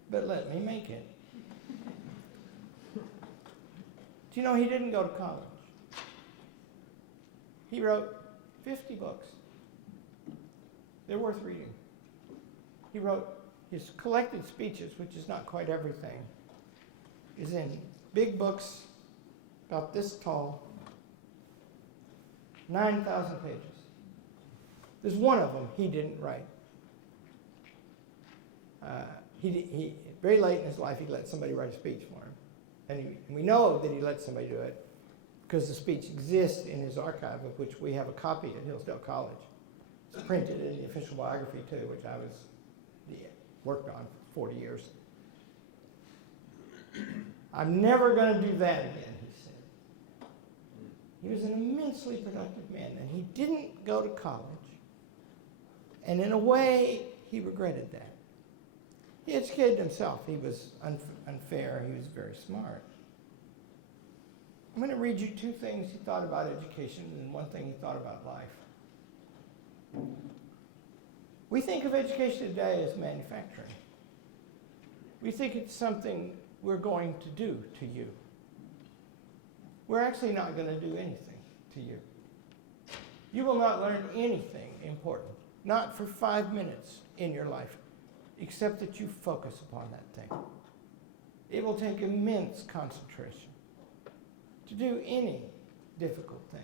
but let me make it. Do you know he didn't go to college? He wrote 50 books. They're worth reading. He wrote his collected speeches, which is not quite everything, is in big books about this tall, 9,000 pages. There's one of them he didn't write. Very late in his life, he let somebody write a speech for him. And we know that he let somebody do it because the speech exists in his archive, of which we have a copy at Hillsdale College. It's printed in the official biography, too, which I worked on for 40 years. I'm never going to do that again, he said. He was an immensely productive man, and he didn't go to college. And in a way, he regretted that. He educated himself. He was unfair. He was very smart. I'm going to read you two things he thought about education and one thing he thought about life. We think of education today as manufacturing. We think it's something we're going to do to you. We're actually not going to do anything to you. You will not learn anything important, not for 5 minutes in your life, except that you focus upon that thing. It will take immense concentration to do any difficult thing.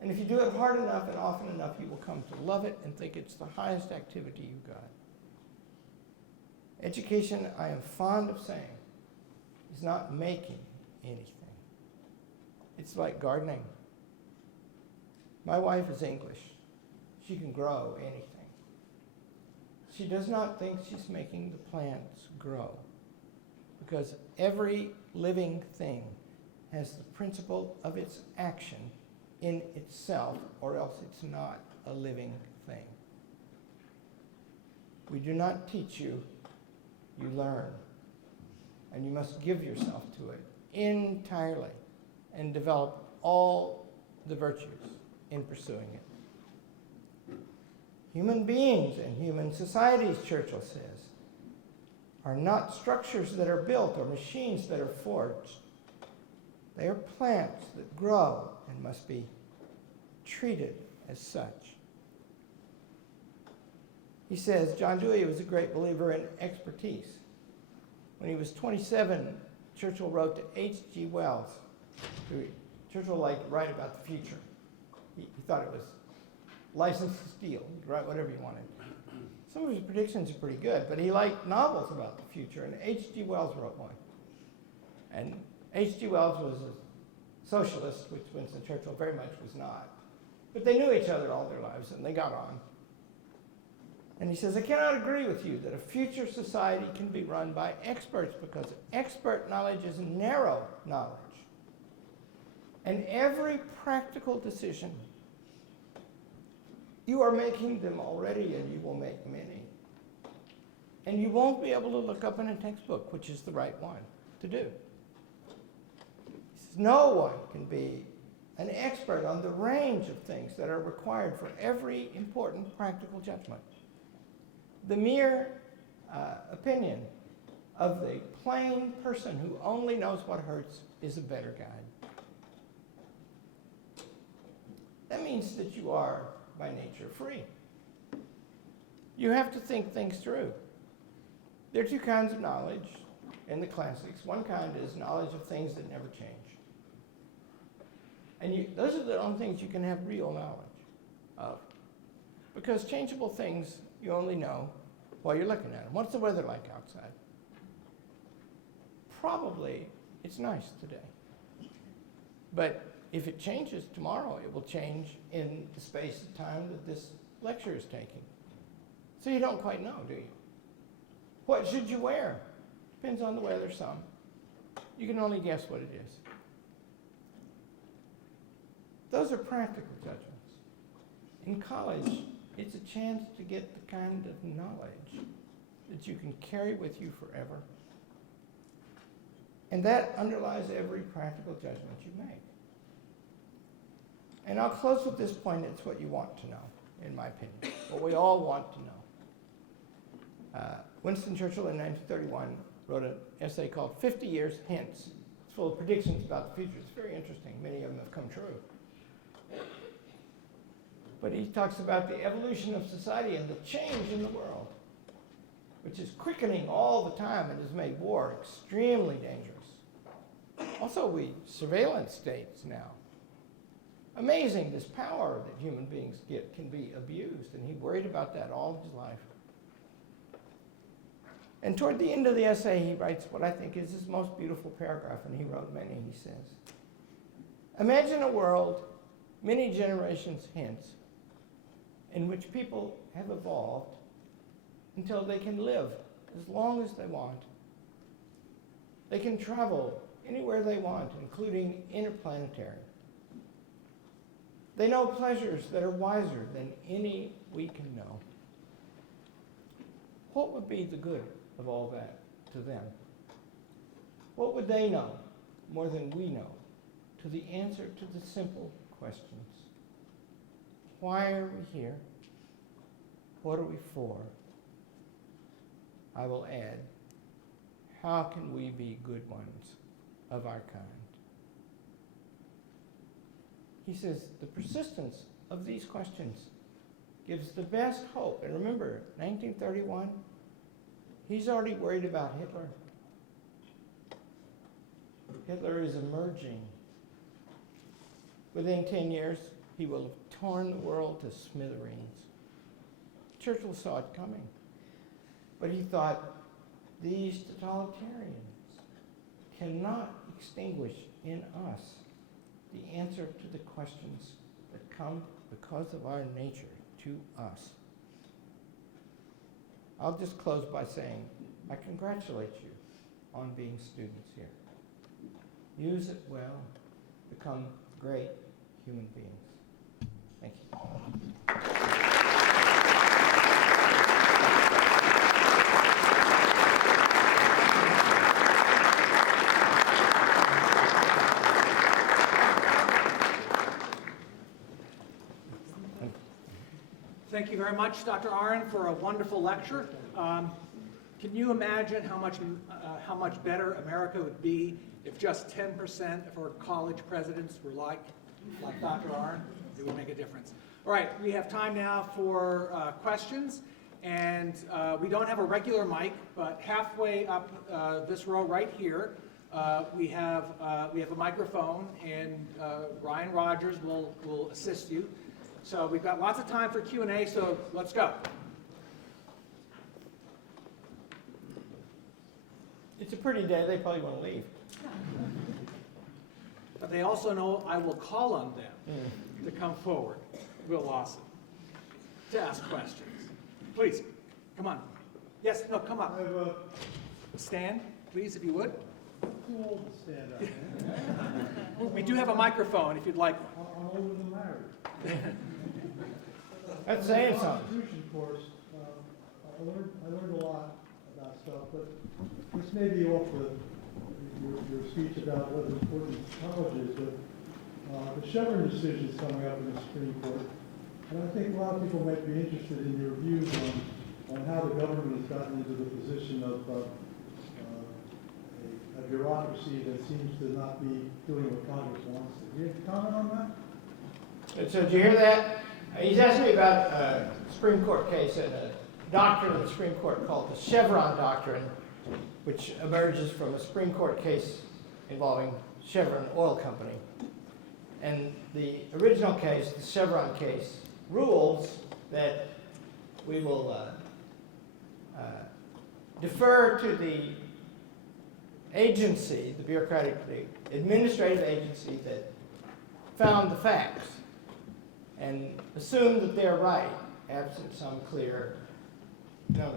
And if you do it hard enough and often enough, you will come to love it and think it's the highest activity you've got. Education, I am fond of saying, is not making anything. It's like gardening. My wife is English. She can grow anything. She does not think she's making the plants grow, because every living thing has the principle of its action in itself, or else it's not a living thing. We do not teach you, you learn. And you must give yourself to it entirely and develop all the virtues in pursuing it. Human beings and human societies, Churchill says, are not structures that are built or machines that are forged. They are plants that grow and must be treated as such. He says John Dewey was a great believer in expertise. When he was 27, Churchill wrote to H.G. Wells. Churchill liked to write about the future. He thought it was license to steal. He could write whatever he wanted. Some of his predictions are pretty good, but he liked novels about the future, and H.G. Wells wrote one. And H.G. Wells was a socialist, which Winston Churchill very much was not. But they knew each other all their lives, and they got on. And he says, I cannot agree with you that a future society can be run by experts, because expert knowledge is narrow knowledge. And every practical decision, you are making them already, and you will make many. And you won't be able to look up in a textbook which is the right one to do. He says, no one can be an expert on the range of things that are required for every important practical judgment. The mere opinion of the plain person who only knows what hurts is a better guide. That means that you are, by nature, free. You have to think things through. There are two kinds of knowledge in the classics. One kind is knowledge of things that never change. And those are the only things you can have real knowledge of. Because changeable things you only know while you're looking at them. What's the weather like outside? Probably it's nice today. But if it changes tomorrow, it will change in the space of time that this lecture is taking. So you don't quite know, do you? What should you wear? Depends on the weather some. You can only guess what it is. Those are practical judgments. In college, it's a chance to get the kind of knowledge that you can carry with you forever. And that underlies every practical judgment you make. And I'll close with this point. It's what you want to know, in my opinion. What we all want to know. Winston Churchill in 1931 wrote an essay called 50 Years Hence. It's full of predictions about the future. It's very interesting. Many of them have come true. But he talks about the evolution of society and the change in the world, which is quickening all the time and has made war extremely dangerous. Also, surveillance states now. Amazing, this power that human beings get can be abused, and he worried about that all his life. And toward the end of the essay, he writes what I think is his most beautiful paragraph, and he wrote many. He says, "Imagine a world many generations hence in which people have evolved until they can live as long as they want. They can travel anywhere they want, including interplanetary. They know pleasures that are wiser than any we can know. What would be the good of all that to them? What would they know more than we know to the answer to the simple questions? Why are we here? What are we for? I will add, how can we be good ones of our kind?" He says the persistence of these questions gives the best hope. And remember, 1931, he's already worried about Hitler. Hitler is emerging. Within 10 years, he will have torn the world to smithereens. Churchill saw it coming. But he thought, these totalitarians cannot extinguish in us the answer to the questions that come because of our nature to us. I'll just close by saying, I congratulate you on being students here. Use it well, become great human beings. Thank you. Thank you very much, Dr. Arnn, for a wonderful lecture. Can you imagine how much better America would be if just 10% of our college presidents were like Dr. Arnn? It would make a difference. All right, we have time now for questions, and we don't have a regular mic, but halfway up this row right here, we have a microphone, and Ryan Rogers will assist you. So we've got lots of time for Q&A, so let's go. It's a pretty day. They probably want to leave. But they also know I will call on them to come forward, Will Lawson, to ask questions. Please, come on. Yes, no, come up. Stand, please, if you would. Too old to stand up. We do have a microphone if you'd like. I'm older than Larry. That's saying something. Constitution course, I learned a lot about stuff, but this may be off your speech about what important college is, but the Chevron decision is coming up in the Supreme Court, and I think a lot of people might be interested in your views on how the government has gotten into the position of a bureaucracy that seems to not be doing what Congress wants. Do you have a comment on that? So did you hear that? He's asking me about a Supreme Court case and a doctrine of the Supreme Court called the Chevron Doctrine, which emerges from a Supreme Court case involving Chevron Oil Company. And the original case, the Chevron case, rules that we will defer to the agency, the bureaucratic, the administrative agency that found the facts, and assume that they're right, absent some clear no.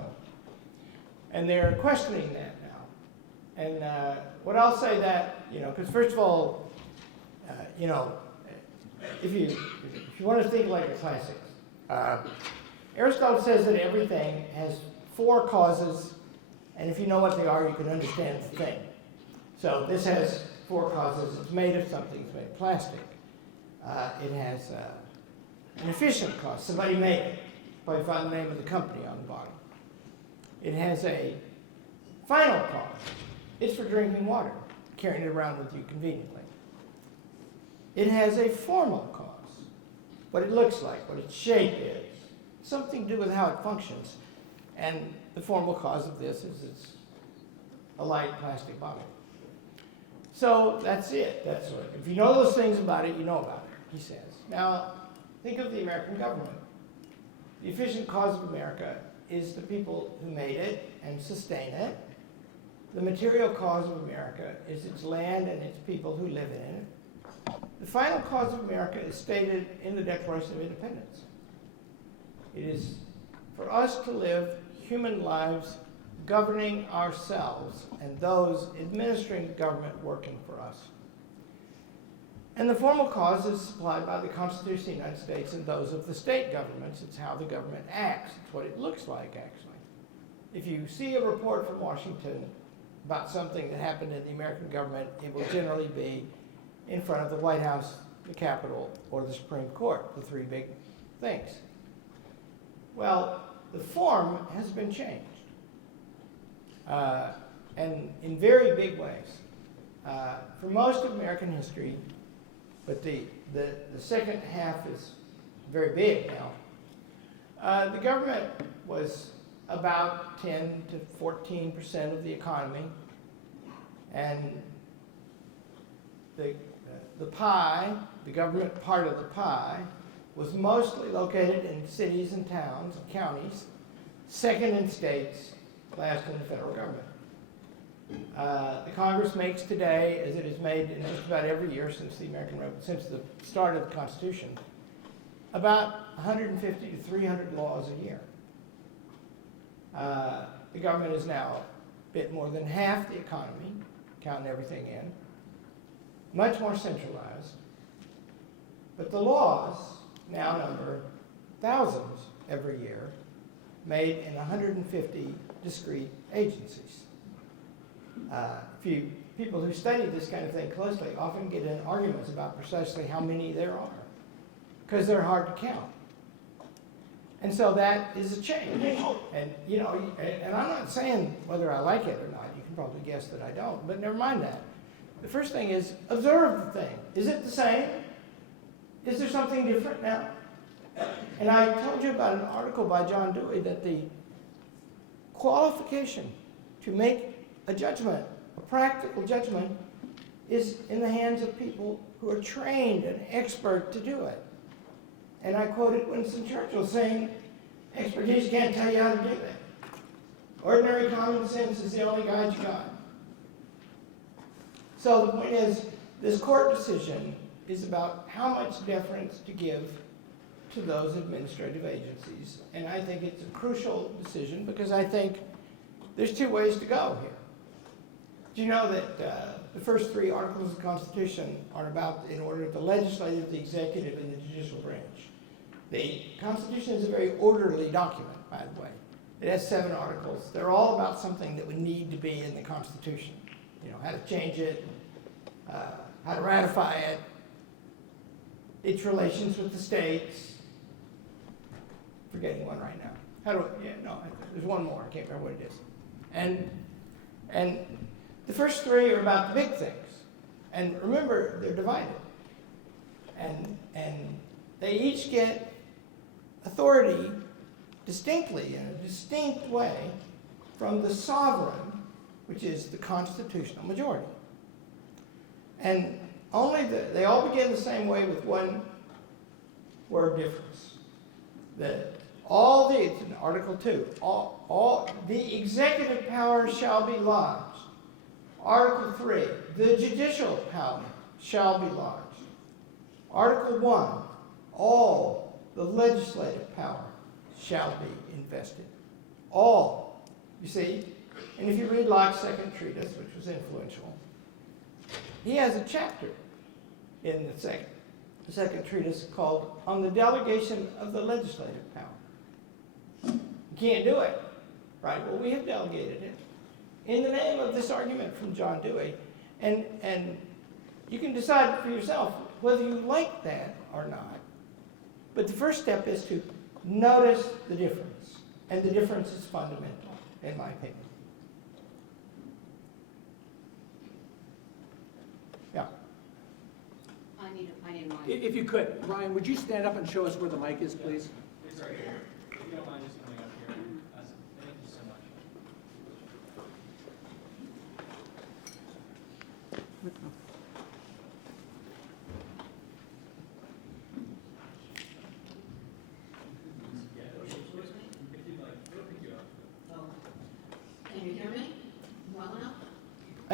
And they're questioning that now. And what I'll say that, because first of all, if you want to think like the classics, Aristotle says that everything has 4 causes, and if you know what they are, you can understand the thing. So this has 4 causes. It's made of something. It's made of plastic. It has an efficient cause. Somebody made it. Probably find the name of the company on the bottom. It has a final cause. It's for drinking water, carrying it around with you conveniently. It has a formal cause, what it looks like, what its shape is, something to do with how it functions. And the formal cause of this is it's a light plastic bottle. So that's it. That's what. If you know those things about it, you know about it, he says. Now, think of the American government. The efficient cause of America is the people who made it and sustain it. The material cause of America is its land and its people who live in it. The final cause of America is stated in the Declaration of Independence. It is for us to live human lives governing ourselves and those administering government working for us. And the formal cause is supplied by the Constitution of the United States and those of the state governments. It's how the government acts. It's what it looks like, actually. If you see a report from Washington about something that happened in the American government, it will generally be in front of the White House, the Capitol, or the Supreme Court, the three big things. Well, the form has been changed, and in very big ways. For most of American history, but the second half is very big now. The government was about 10 to 14% of the economy, and the pie, the government part of the pie, was mostly located in cities and towns and counties, second in states, last in the federal government. The Congress makes today, as it has made in just about every year since since the start of the Constitution, about 150 to 300 laws a year. The government is now a bit more than half the economy, counting everything in, much more centralized. But the laws now number thousands every year, made in 150 discrete agencies. People who study this kind of thing closely often get in arguments about precisely how many there are, because they're hard to count. And so that is a change. And and I'm not saying whether I like it or not. You can probably guess that I don't, but never mind that. The first thing is observe the thing. Is it the same? Is there something different now? And I told you about an article by John Dewey that the qualification to make a judgment, a practical judgment, is in the hands of people who are trained and expert to do it. And I quoted Winston Churchill saying, expertise can't tell you how to do that. Ordinary common sense is the only guide you got. So the point is, this court decision is about how much deference to give to those administrative agencies. And I think it's a crucial decision because I think there's two ways to go here. Do you know that the first three articles of the Constitution are about, in order, the legislative, the executive, and the judicial branch. The Constitution is a very orderly document, by the way. It has 7 articles. They're all about something that would need to be in the Constitution. You know, how to change it, how to ratify it, its relations with the states. Forgetting one right now. There's one more. I can't remember what it is. And the first 3 are about the big things. And remember, they're divided. And they each get authority distinctly, in a distinct way, from the sovereign, which is the constitutional majority. And they all begin the same way with one word difference. It's in Article 2, all the executive power shall be lodged. Article 3, the judicial power shall be lodged. Article 1, all the legislative power shall be invested. All, you see? And if you read Locke's second treatise, which was influential, he has a chapter in the second treatise called On the Delegation of the Legislative Power. You can't do it, right? Well, we have delegated it in the name of this argument from John Dewey. And you can decide for yourself whether you like that or not. But the first step is to notice the difference. And the difference is fundamental, in my opinion. Yeah. I need a mic. If you could, Ryan, would you stand up and show us where the mic is, please? It's right here. If you don't mind just coming up here. Thank you so much.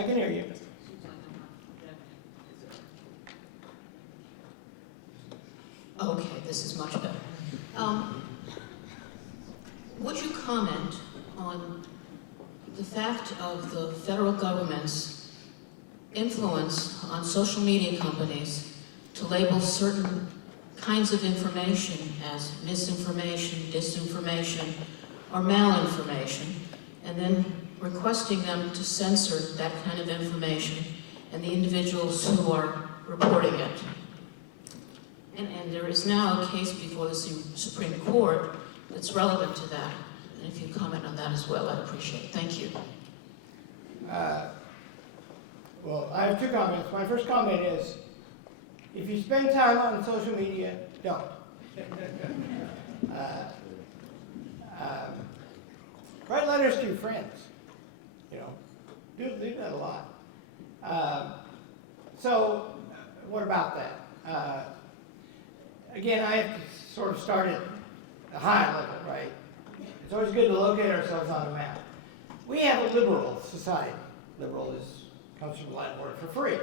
I can hear you. Seems like I'm not. Okay, this is much better. Would you comment on the fact of the federal government's influence on social media companies to label certain kinds of information as misinformation, disinformation, or malinformation, and then requesting them to censor that kind of information and the individuals who are reporting it? And there is now a case before the Supreme Court that's relevant to that. And if you comment on that as well, I'd appreciate it. Thank you. Well, I have two comments. My first comment is, if you spend time on social media, don't. Write letters to your friends. You know, do that a lot. So, what about that? Again, I have to sort of start at a high level, right? It's always good to locate ourselves on a map. We have a liberal society. Liberal comes from the Latin word for free.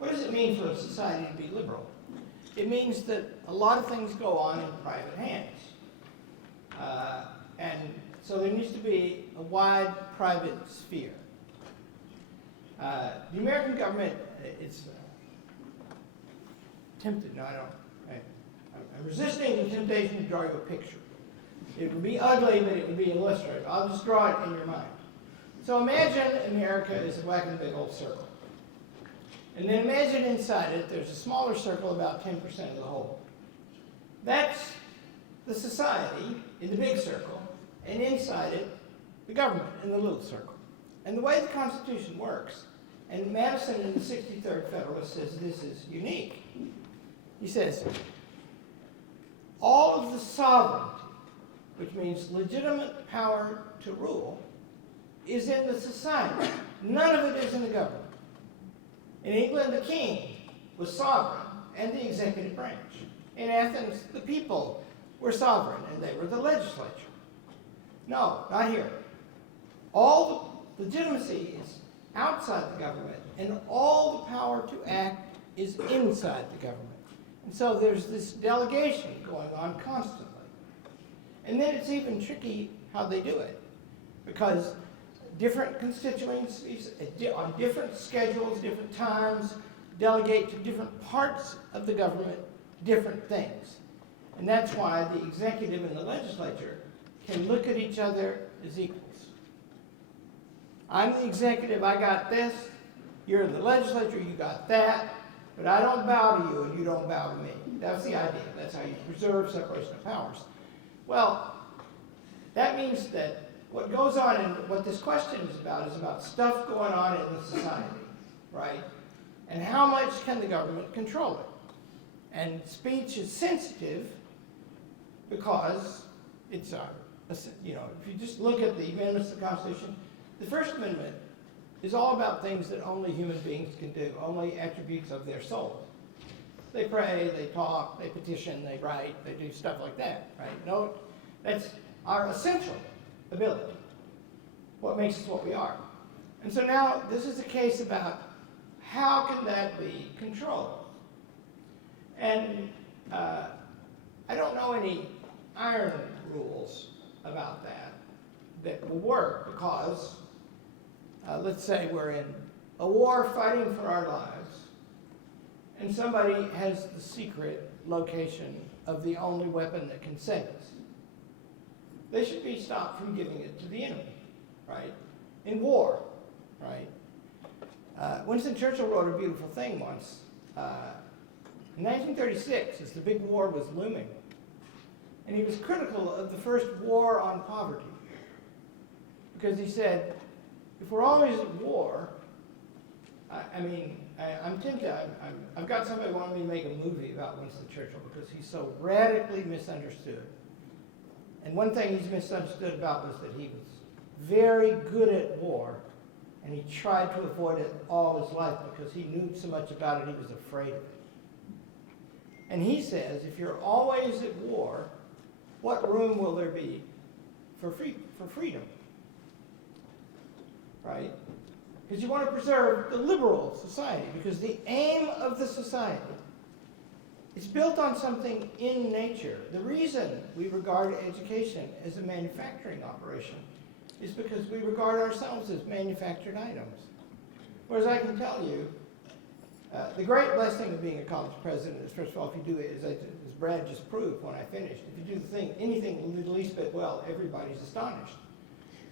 What does it mean for a society to be liberal? It means that a lot of things go on in private hands. And so there needs to be a wide private sphere. The American government, it's tempted, no, I'm resisting the temptation to draw you a picture. It would be ugly, but it would be illustrative. I'll just draw it in your mind. So imagine America is a whack and big old circle. And then imagine inside it, there's a smaller circle, about 10% of the whole. That's the society in the big circle, and inside it, the government in the little circle. And the way the Constitution works, and Madison in the 63rd Federalist says this is unique. He says, all of the sovereignty, which means legitimate power to rule, is in the society. None of it is in the government. In England, the king was sovereign and the executive branch. In Athens, the people were sovereign and they were the legislature. No, not here. All the legitimacy is outside the government, and all the power to act is inside the government. And so there's this delegation going on constantly. And then it's even tricky how they do it, because different constituencies on different schedules, different times, delegate to different parts of the government different things. And that's why the executive and the legislature can look at each other as equals. I'm the executive, I got this. You're the legislature, you got that. But I don't bow to you and you don't bow to me. That's the idea. That's how you preserve separation of powers. Well, that means that what goes on and what this question is about stuff going on in the society, right? And how much can the government control it? And speech is sensitive because it's, if you just look at the amendments to the Constitution, the First Amendment is all about things that only human beings can do, only attributes of their soul. They pray, they talk, they petition, they write, they do stuff like that, right? No, that's our essential ability, what makes us what we are. And so now this is a case about how can that be controlled? And I don't know any iron rules about that will work, because let's say we're in a war fighting for our lives, and somebody has the secret location of the only weapon that can save us. They should be stopped from giving it to the enemy, right? In war, right? Winston Churchill wrote a beautiful thing once. In 1936, as the big war was looming, and he was critical of the first war on poverty, because he said, if we're always at war, I'm tempted, I've got somebody wanting me to make a movie about Winston Churchill because he's so radically misunderstood. And one thing he's misunderstood about was that he was very good at war, and he tried to avoid it all his life because he knew so much about it, he was afraid of it. And he says, if you're always at war, what room will there be for freedom? Right? because you want to preserve the liberal society, because the aim of the society is built on something in nature. The reason we regard education as a manufacturing operation is because we regard ourselves as manufactured items. Whereas I can tell you, the great blessing of being a college president is, first of all, if you do it, as Brad just proved when I finished, if you do anything the least bit well, everybody's astonished.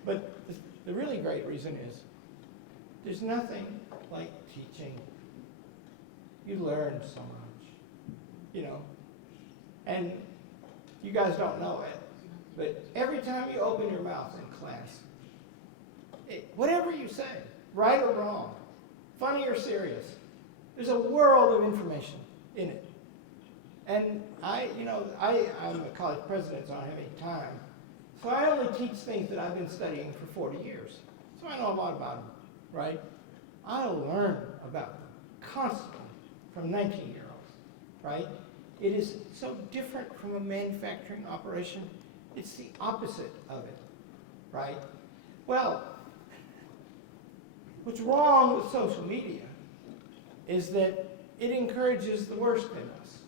But the really great reason is, there's nothing like teaching. You learn so much, you know. And you guys don't know it, but every time you open your mouth in class, whatever you say, right or wrong, funny or serious, there's a world of information in it. And I'm a college president, so I don't have any time. So I only teach things that I've been studying for 40 years. So I know a lot about them, right? I learn about them constantly from 19-year-olds, right? It is so different from a manufacturing operation. It's the opposite of it, right? Well, what's wrong with social media is that it encourages the worst in us.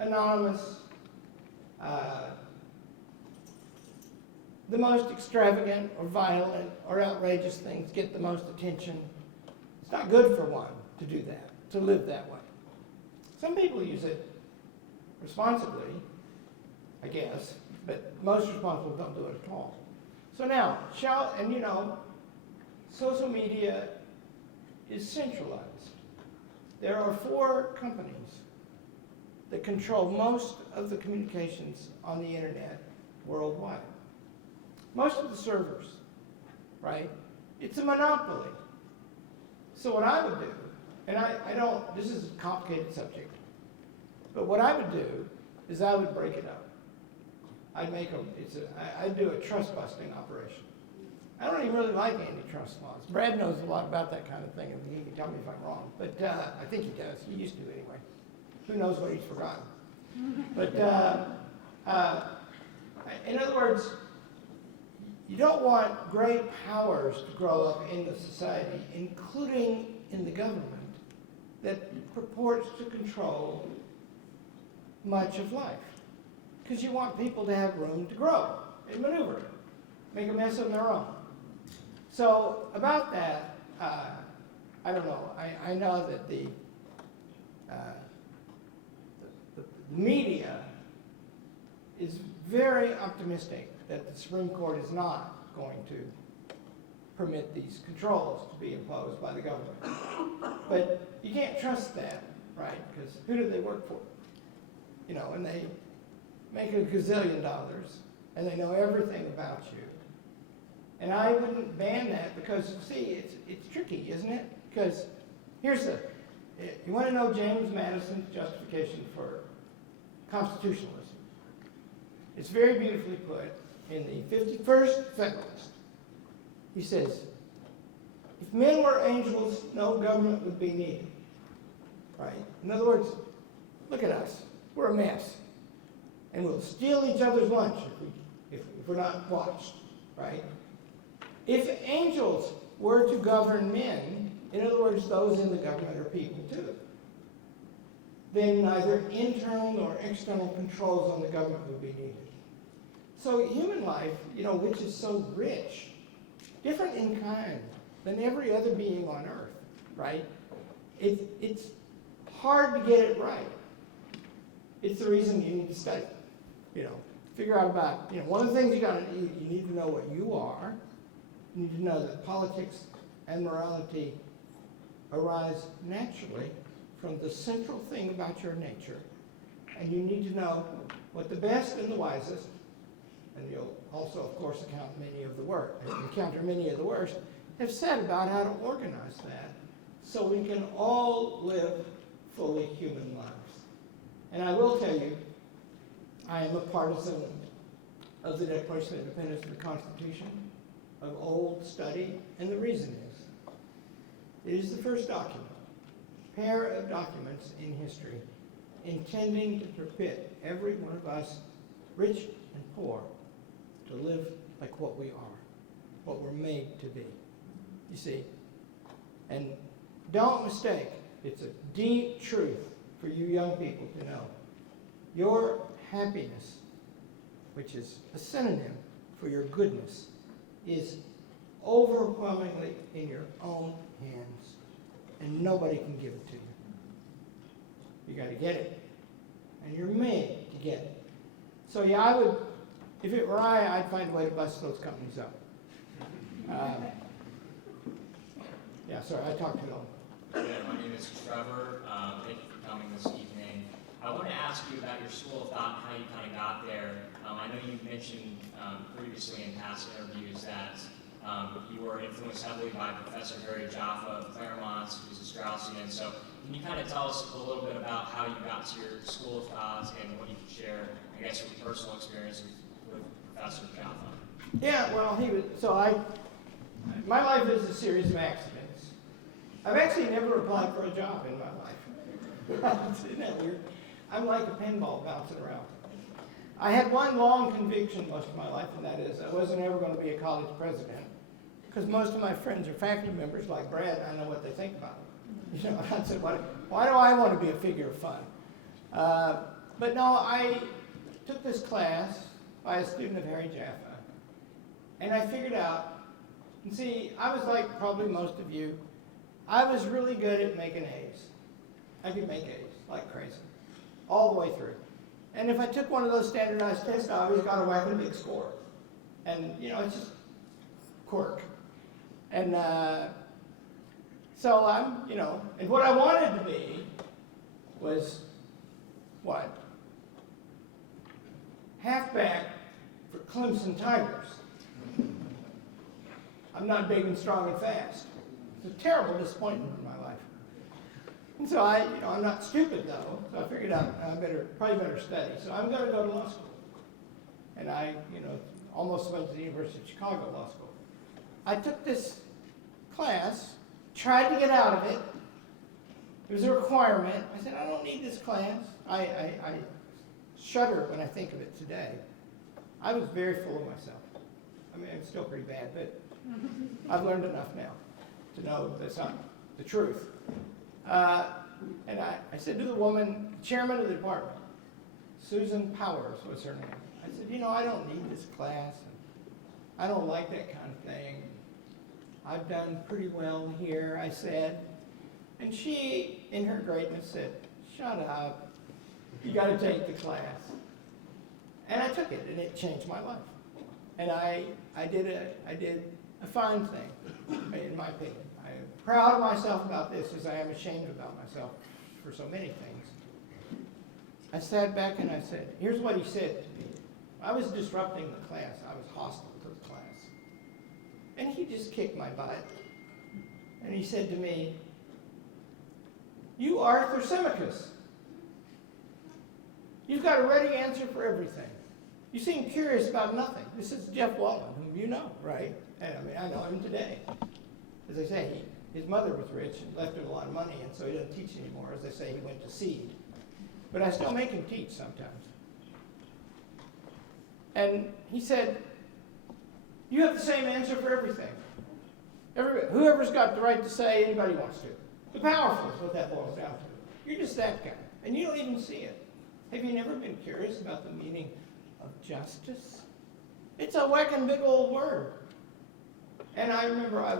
Anonymous, the most extravagant or violent or outrageous things get the most attention. It's not good for one to do that, to live that way. Some people use it responsibly, I guess, but most responsible don't do it at all. So now, social media is centralized. There are 4 companies that control most of the communications on the internet worldwide. Most of the servers, right? It's a monopoly. So what I would do, and this is a complicated subject, but what I would do is I would break it up. I'd do a trust busting operation. I don't even really like antitrust laws. Brad knows a lot about that kind of thing, and he can tell me if I'm wrong. But I think he does. He used to anyway. Who knows what he's forgotten? But in other words, you don't want great powers to grow up in the society, including in the government, that purports to control much of life. Because you want people to have room to grow and maneuver, make a mess of their own. So about that, I don't know. I know that the media is very optimistic that the Supreme Court is not going to permit these controls to be imposed by the government. But you can't trust that, right? Because who do they work for? And they make $1 gazillion, and they know everything about you. And I wouldn't ban that because, see, it's tricky, isn't it? Because you want to know James Madison's justification for constitutionalism. It's very beautifully put in the 51st Federalist. He says, if men were angels, no government would be needed. Right? In other words, look at us. We're a mess. And we'll steal each other's lunch if we're not watched. Right? If angels were to govern men, in other words, those in the government are people too, then neither internal nor external controls on the government would be needed. So human life, which is so rich, different in kind than every other being on earth, right? It's hard to get it right. It's the reason you need to study, figure out about, one of the things you need to know what you are. You need to know that politics and morality arise naturally from the central thing about your nature. And you need to know what the best and the wisest, and you'll also, of course, encounter many of the worst, have said about how to organize that so we can all live fully human lives. And I will tell you, I am a partisan of the Declaration of Independence and the Constitution, of old study, and the reason is, it is the first document, pair of documents in history, intending to permit every one of us, rich and poor, to live like what we are, what we're made to be. You see, And don't mistake, it's a deep truth for you young people to know. Your happiness, which is a synonym for your goodness, is overwhelmingly in your own hands, and nobody can give it to you. You got to get it, and you're made to get it. So yeah, I would, if it were I'd find a way to bust those companies up. Yeah, sorry, I talked too long. Yeah, my name is Trevor. Thank you for coming this evening. I want to ask you about your school of thought and how you kind of got there. I know you mentioned previously in past interviews that you were influenced heavily by Professor Harry Jaffa of Claremont, who's a Straussian. So can you kind of tell us a little bit about how you got to your school of thought and what you could share, I guess, your personal experience with Professor Jaffa? Yeah, well, my life is a series of accidents. I've actually never applied for a job in my life. Isn't that weird? I'm like a pinball bouncing around. I had one long conviction most of my life, and that is I wasn't ever going to be a college president, because most of my friends are faculty members like Brad, and I know what they think about it. You know, I said, why do I want to be a figure of fun? But no, I took this class by a student of Harry Jaffa, and I figured out, and see, I was like probably most of you, I was really good at making A's. I could make A's like crazy, all the way through. And if I took one of those standardized tests, I always got a whack and a big score. And, you know, it's just quirk. And so I'm, you know, and what I wanted to be was what? Halfback for Clemson Tigers. I'm not big and strong and fast. It's a terrible disappointment in my life. And so I'm not stupid though, so I figured out I probably better study. So I'm going to go to law school. And I, almost went to the University of Chicago Law School. I took this class, tried to get out of it. It was a requirement. I said, I don't need this class. I shudder when I think of it today. I was very full of myself. I mean, I'm still pretty bad, but I've learned enough now to know that's not the truth. And I said to the woman, chairman of the department, Susan Powers was her name. I said, I don't need this class. I don't like that kind of thing. I've done pretty well here, I said. And she, in her greatness, said, shut up. You got to take the class. And I took it, and it changed my life. And I did a fine thing, in my opinion. I'm proud of myself about this as I am ashamed about myself for so many things. I sat back and I said, here's what he said to me. I was disrupting the class. I was hostile to the class. And he just kicked my butt. And he said to me, you Arthur Semicus. You've got a ready answer for everything. You seem curious about nothing. This is Jeff Walton, whom you know, right? And I know him today. As I say, his mother was rich and left him a lot of money, and so he doesn't teach anymore. As I say, he went to seed. But I still make him teach sometimes. And he said, you have the same answer for everything. Whoever's got the right to say, anybody wants to. The powerful is what that boils down to. You're just that guy, and you don't even see it. Have you never been curious about the meaning of justice? It's a whacking big old word. And I remember I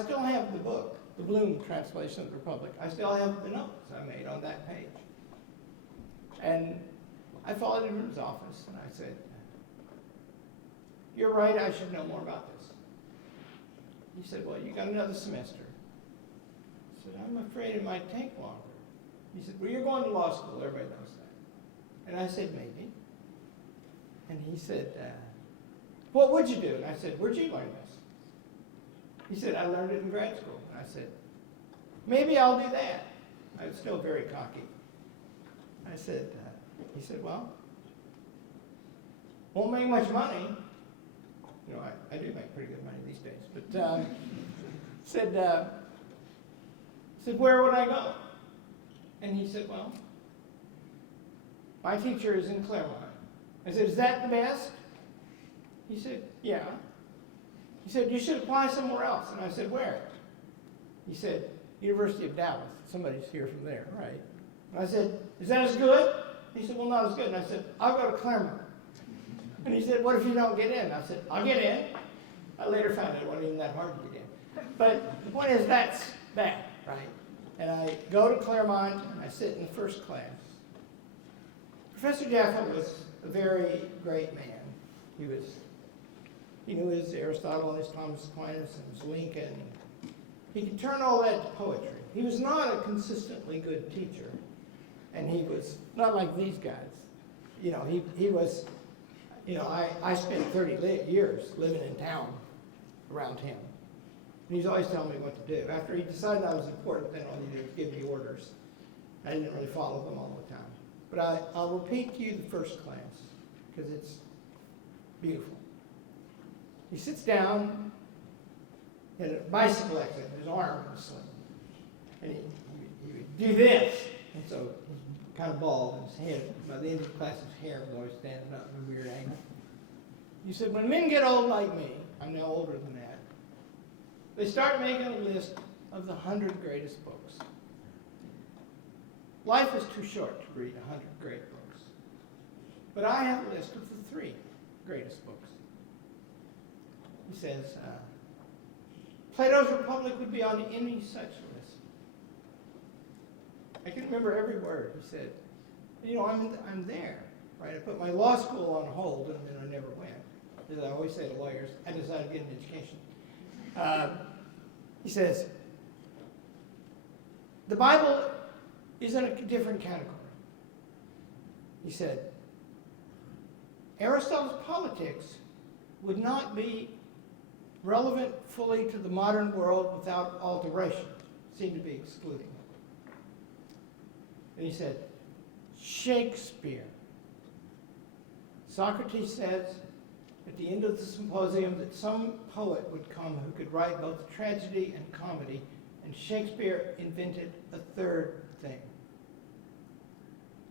still have the book, the Bloom translation of the Republic. I still have the notes I made on that page. And I followed him in his office, and I said, you're right, I should know more about this. He said, well, you got another semester. I said, I'm afraid it might take longer. He said, well, you're going to law school, everybody knows that. And I said, maybe. And he said, what would you do? And I said, where'd you learn this? He said, I learned it in grad school. And I said, maybe I'll do that. I was still very cocky. I said, he said, well, won't make much money. I do make pretty good money these days. But said, where would I go? And he said, well, my teacher is in Claremont. I said, is that the best? He said, yeah. He said, you should apply somewhere else. And I said, where? He said, University of Dallas. Somebody's here from there, right? And I said, is that as good? He said, well, not as good. And I said, I'll go to Claremont. And he said, what if you don't get in? I said, I'll get in. I later found out it wasn't even that hard to get in. But the point is, that's that, right? And I go to Claremont, and I sit in the first class. Professor Jaffa was a very great man. He knew his Aristotle and his Thomas Aquinas and his Lincoln. He could turn all that to poetry. He was not a consistently good teacher, and he was not like these guys. You know, he was, you know, I spent 30 years living in town around him. And he's always telling me what to do. After he decided I was important, then all he did was give me orders. I didn't really follow them all the time. But I'll repeat to you the first class, because it's beautiful. He sits down in a bicycle accident, his arm was slim. And he would do this. And so he's kind of bald, and his head, by the end of the class, his hair was always standing up in a weird angle. He said, when men get old like me, I'm now older than that, they start making a list of the 100 greatest books. Life is too short to read 100 great books. But I have a list of the 3 greatest books. He says, Plato's Republic would be on any such list. I can remember every word he said. You know, I'm there, right? I put my law school on hold, and then I never went. As I always say to lawyers, I decided to get an education. He says, the Bible is in a different category. He said, Aristotle's politics would not be relevant fully to the modern world without alteration. Seemed to be excluding. And he said, Shakespeare. Socrates says at the end of the symposium that some poet would come who could write both tragedy and comedy, and Shakespeare invented a third thing.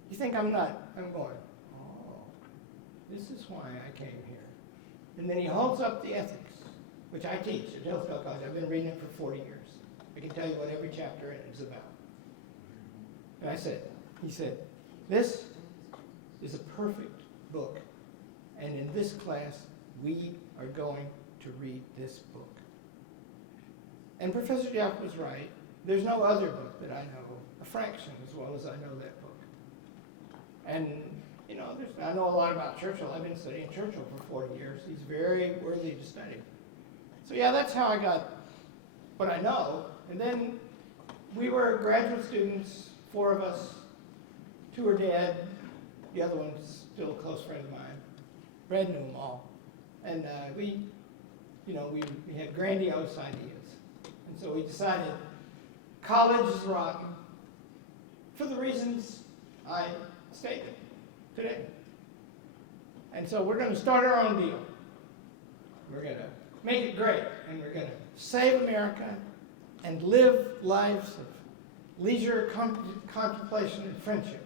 You think I'm not? I'm going, oh, this is why I came here. And then he holds up the ethics, which I teach at Hillsdale College. I've been reading it for 40 years. I can tell you what every chapter in it is about. And he said, this is a perfect book. And in this class, we are going to read this book. And Professor Jaffa was right. There's no other book that I know a fraction as well as I know that book. And, you know, I know a lot about Churchill. I've been studying Churchill for 40 years. He's very worthy to study. So yeah, that's how I got what I know. And then we were graduate students, 4 of us. 2 are dead. The other one's still a close friend of mine. Brad knew them all. And we had grandiose ideas. And so we decided college is rotten for the reasons I stated today. And so we're going to start our own deal. We're going to make it great, and we're going to save America and live lives of leisure, contemplation, and friendship.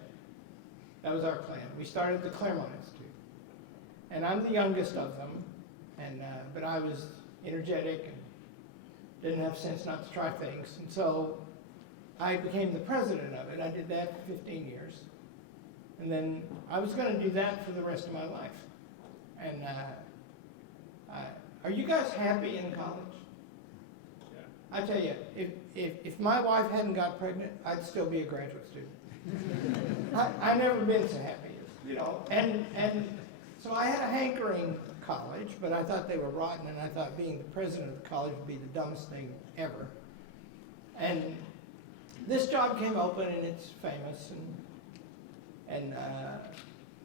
That was our plan. We started the Claremont Institute. And I'm the youngest of them, but I was energetic and didn't have sense not to try things. And so I became the president of it. I did that for 15 years. And then I was going to do that for the rest of my life. And are you guys happy in college? Yeah. I tell you, if my wife hadn't got pregnant, I'd still be a graduate student. I've never been so happy, you know. And so I had a hankering college, but I thought they were rotten, and I thought being the president of the college would be the dumbest thing ever. And this job came open, and it's famous, and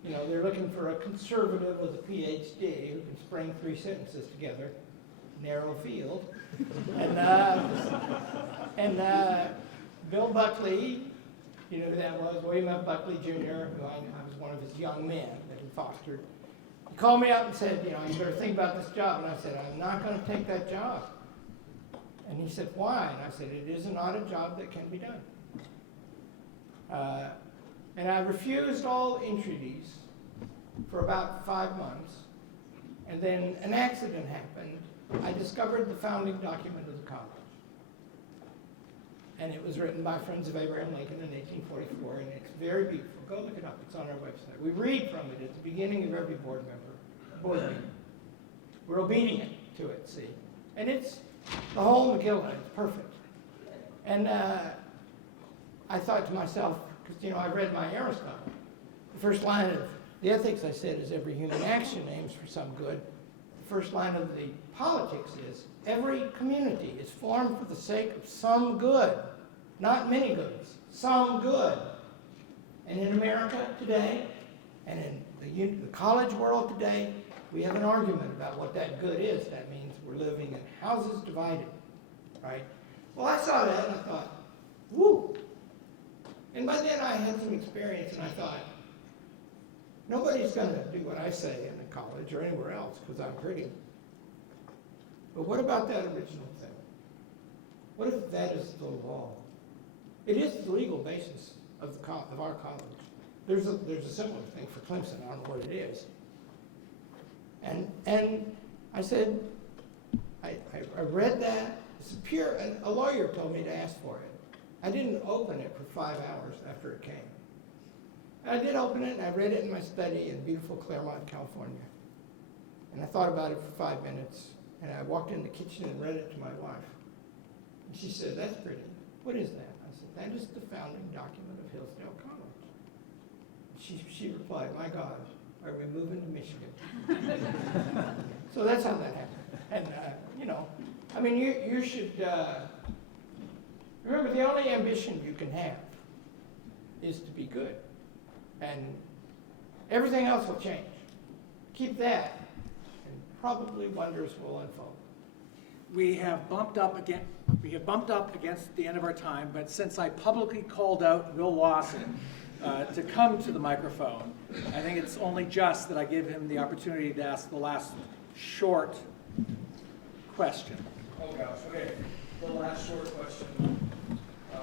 you know, they're looking for a conservative with a Ph.D. who can spring 3 sentences together, narrow field. And Bill Buckley, you know who that was, William F. Buckley Jr., who I was one of his young men that he fostered. He called me up and said, you know, you better think about this job. And I said, I'm not going to take that job. And he said, why? And I said, it is not a job that can be done. And I refused all entreaties for about 5 months. And then an accident happened. I discovered the founding document of the college. And it was written by Friends of Abraham Lincoln in 1844, and it's very beautiful. Go look it up. It's on our website. We read from it at the beginning of every board meeting. We're obedient to it, see? And it's the whole Megillah. It's perfect. And I thought to myself, because, you know, I read my Aristotle. The first line of the ethics, I said, is every human action aims for some good. The first line of the politics is every community is formed for the sake of some good, not many goods, some good. And in America today, and in the college world today, we have an argument about what that good is. That means we're living in houses divided, right? Well, I saw that and I thought, woo. And by then I had some experience and I thought, nobody's going to do what I say in the college or anywhere else because I'm pretty. But what about that original thing? What if that is the law? It is the legal basis of our college. There's a similar thing for Clemson. I don't know what it is. And I said, I read that. It's pure, and a lawyer told me to ask for it. I didn't open it for 5 hours after it came. I did open it, and I read it in my study in beautiful Claremont, California. And I thought about it for 5 minutes, and I walked in the kitchen and read it to my wife. And she said, that's pretty. What is that? I said, that is the founding document of Hillsdale College. She replied, my God, are we moving to Michigan? So that's how that happened. And, you know, I mean, you should, remember, the only ambition you can have is to be good. And everything else will change. Keep that, and probably wonders will unfold. We have bumped up against the end of our time, but since I publicly called out Will Lawson to come to the microphone, I think it's only just that I give him the opportunity to ask the last short question. Oh gosh, okay. The last short question. I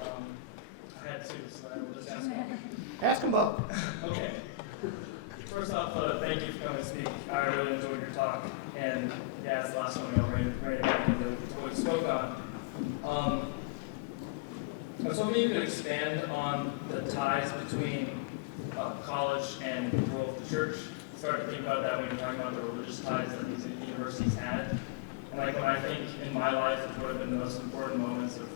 had two, so I will just ask one. Ask them both. Okay. First off, thank you for coming to speak. I really enjoyed your talk. And yeah, it's the last one I'll bring it back into what we spoke on. I was hoping you could expand on the ties between college and the role of the church. I started to think about that when you were talking about the religious ties that these universities had. And like when I think in my life of what have been the most important moments of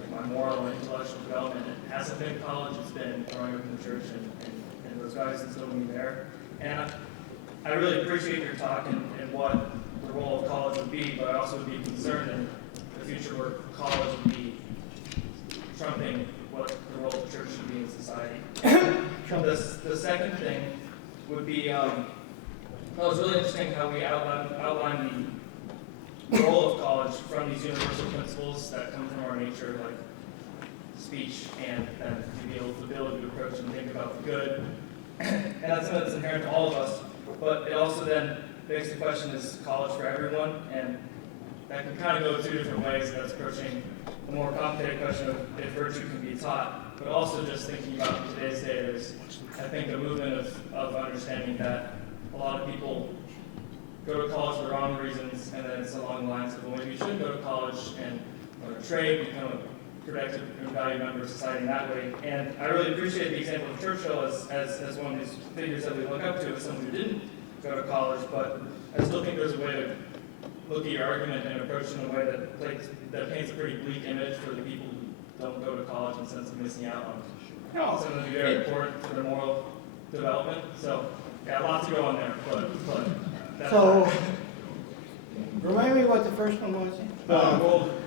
like my moral and intellectual development, it hasn't been college, it's been growing up in the church and those guys instilled me there. And I really appreciate your talk and what the role of college would be, but I also would be concerned in the future where college would be trumping what the role of the church should be in society. The second thing would be, it was really interesting how we outlined the role of college from these universal principles that come from our nature, like speech and the ability to approach and think about the good. And that's something that's inherent to all of us. But it also then begs the question, is college for everyone? And that can kind of go two different ways. That's approaching the more complicated question of if virtue can be taught, but also just thinking about today's day, there's, I think, a movement of understanding that a lot of people go to college for the wrong reasons, and then it's along the lines of, well, maybe you shouldn't go to college and learn a trade, become a productive and valued member of society in that way. And I really appreciate the example of Churchill as one of these figures that we look up to as someone who didn't go to college, but I still think there's a way to look at your argument and approach it in a way that paints a pretty bleak image for the people who don't go to college in the sense of missing out on something that would be very important for their moral development. So, yeah, a lot to go on there, but that's So, remind me what the first one was? the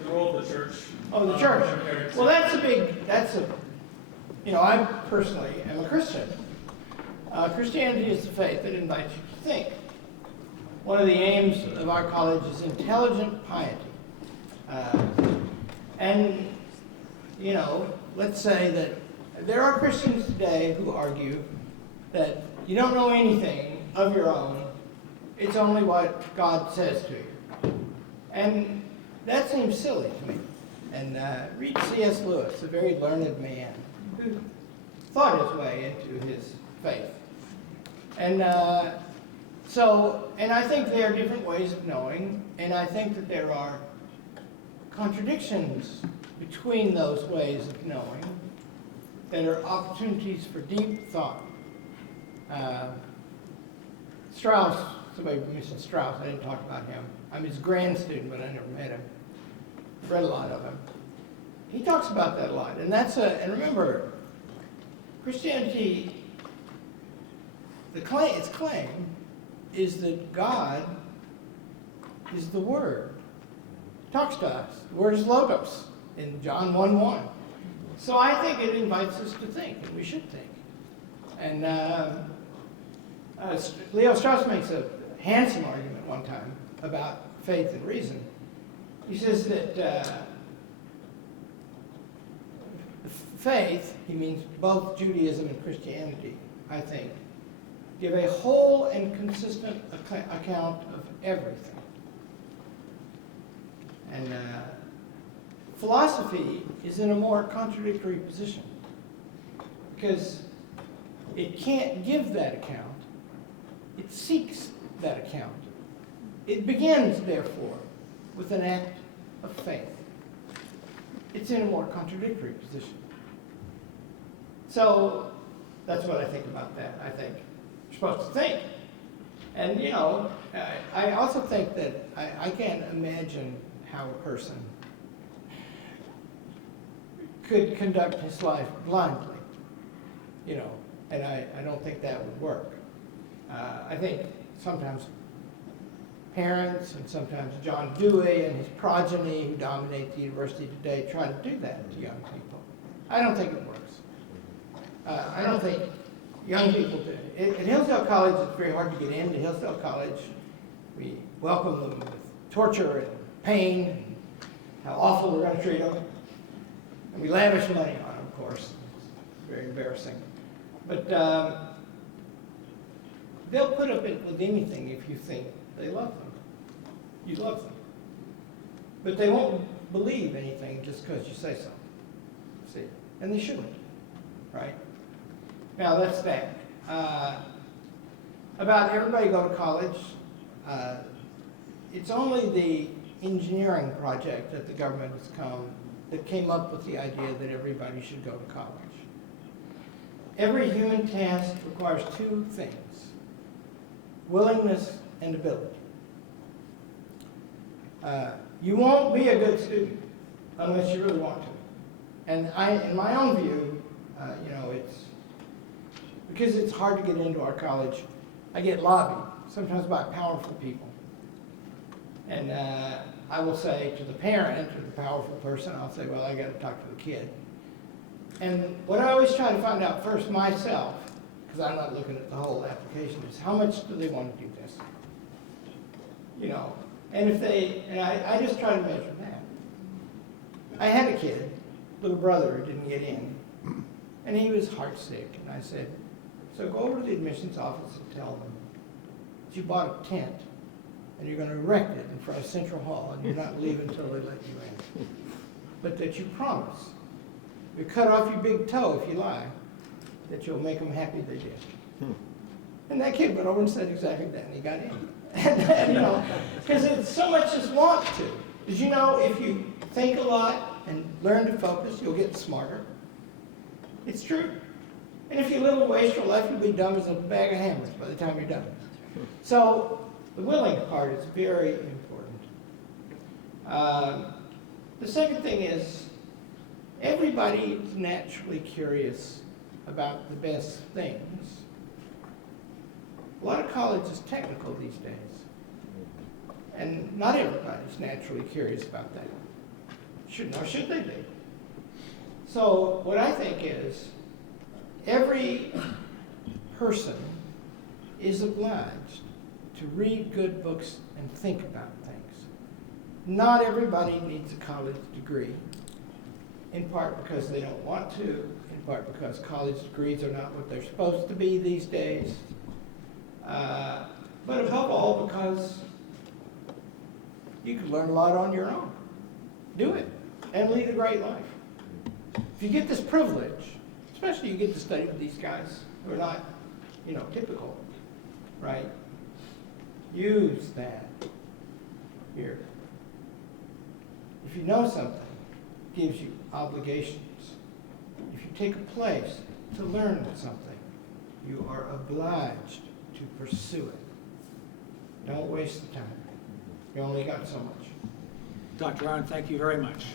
role of the church. Oh, the church. Well, I personally am a Christian. Christianity is the faith that invites you to think. One of the aims of our college is intelligent piety. And, let's say that there are Christians today who argue that you don't know anything of your own, it's only what God says to you. And that seems silly to me. And read C.S. Lewis, a very learned man who thought his way into his faith. And and I think there are different ways of knowing, and I think that there are contradictions between those ways of knowing that are opportunities for deep thought. Strauss, somebody mentioned Strauss, I didn't talk about him. I'm his grand student, but I never met him. Read a lot of him. He talks about that a lot, and and remember, Christianity, its claim is that God is the Word. He talks to us. The Word is Logos in John 1:1. So I think it invites us to think, and we should think. And Leo Strauss makes a handsome argument one time about faith and reason. He says that faith, he means both Judaism and Christianity, I think, give a whole and consistent account of everything. And philosophy is in a more contradictory position because it can't give that account. It seeks that account. It begins, therefore, with an act of faith. It's in a more contradictory position. So that's what I think about that. I think you're supposed to think. And, you know, I also think that I can't imagine how a person could conduct his life blindly, you know, and I don't think that would work. I think sometimes parents and sometimes John Dewey and his progeny who dominate the university today try to do that to young people. I don't think it works. I don't think young people do. At Hillsdale College, it's very hard to get into Hillsdale College. We welcome them with torture and pain, and how awful we're going to treat them. And we lavish money on them, of course. It's very embarrassing. But they'll put up with anything if you think they love them. You love them. But they won't believe anything just because you say so. See? And they shouldn't, right? Now, that's that. About everybody go to college. It's only the engineering project that the government has that came up with the idea that everybody should go to college. Every human task requires two things: willingness and ability. You won't be a good student unless you really want to. And in my own view, you know, because it's hard to get into our college, I get lobbied, sometimes by powerful people. And I will say to the parent or the powerful person, I'll say, well, I got to talk to the kid. And what I always try to find out first myself, because I'm not looking at the whole application, is how much do they want to do this? You know, and I just try to measure that. I had a kid, little brother, who didn't get in, and he was heartsick, and I said, so go over to the admissions office and tell them that you bought a tent, and you're going to erect it in front of Central Hall, and you're not leaving until they let you in. But that you promise, you cut off your big toe if you lie, that you'll make them happy they did. And that kid went over and said exactly that, and he got in. And, you know, because it's so much as want to. Because, you know, if you think a lot and learn to focus, you'll get smarter. It's true. And if you live a wasteful life, you'll be dumb as a bag of hammers by the time you're done. So the willing part is very important. The second thing is, everybody is naturally curious about the best things. A lot of college is technical these days. And not everybody's naturally curious about that. Nor should they be. So what I think is, every person is obliged to read good books and think about things. Not everybody needs a college degree, in part because they don't want to, in part because college degrees are not what they're supposed to be these days, but above all because you can learn a lot on your own. Do it and lead a great life. If you get this privilege, especially you get to study with these guys who are not, you know, typical, right? Use that here. If you know something, gives you obligations. If you take a place to learn something, you are obliged to pursue it. Don't waste the time. You only got so much. Dr. Arnn, thank you very much.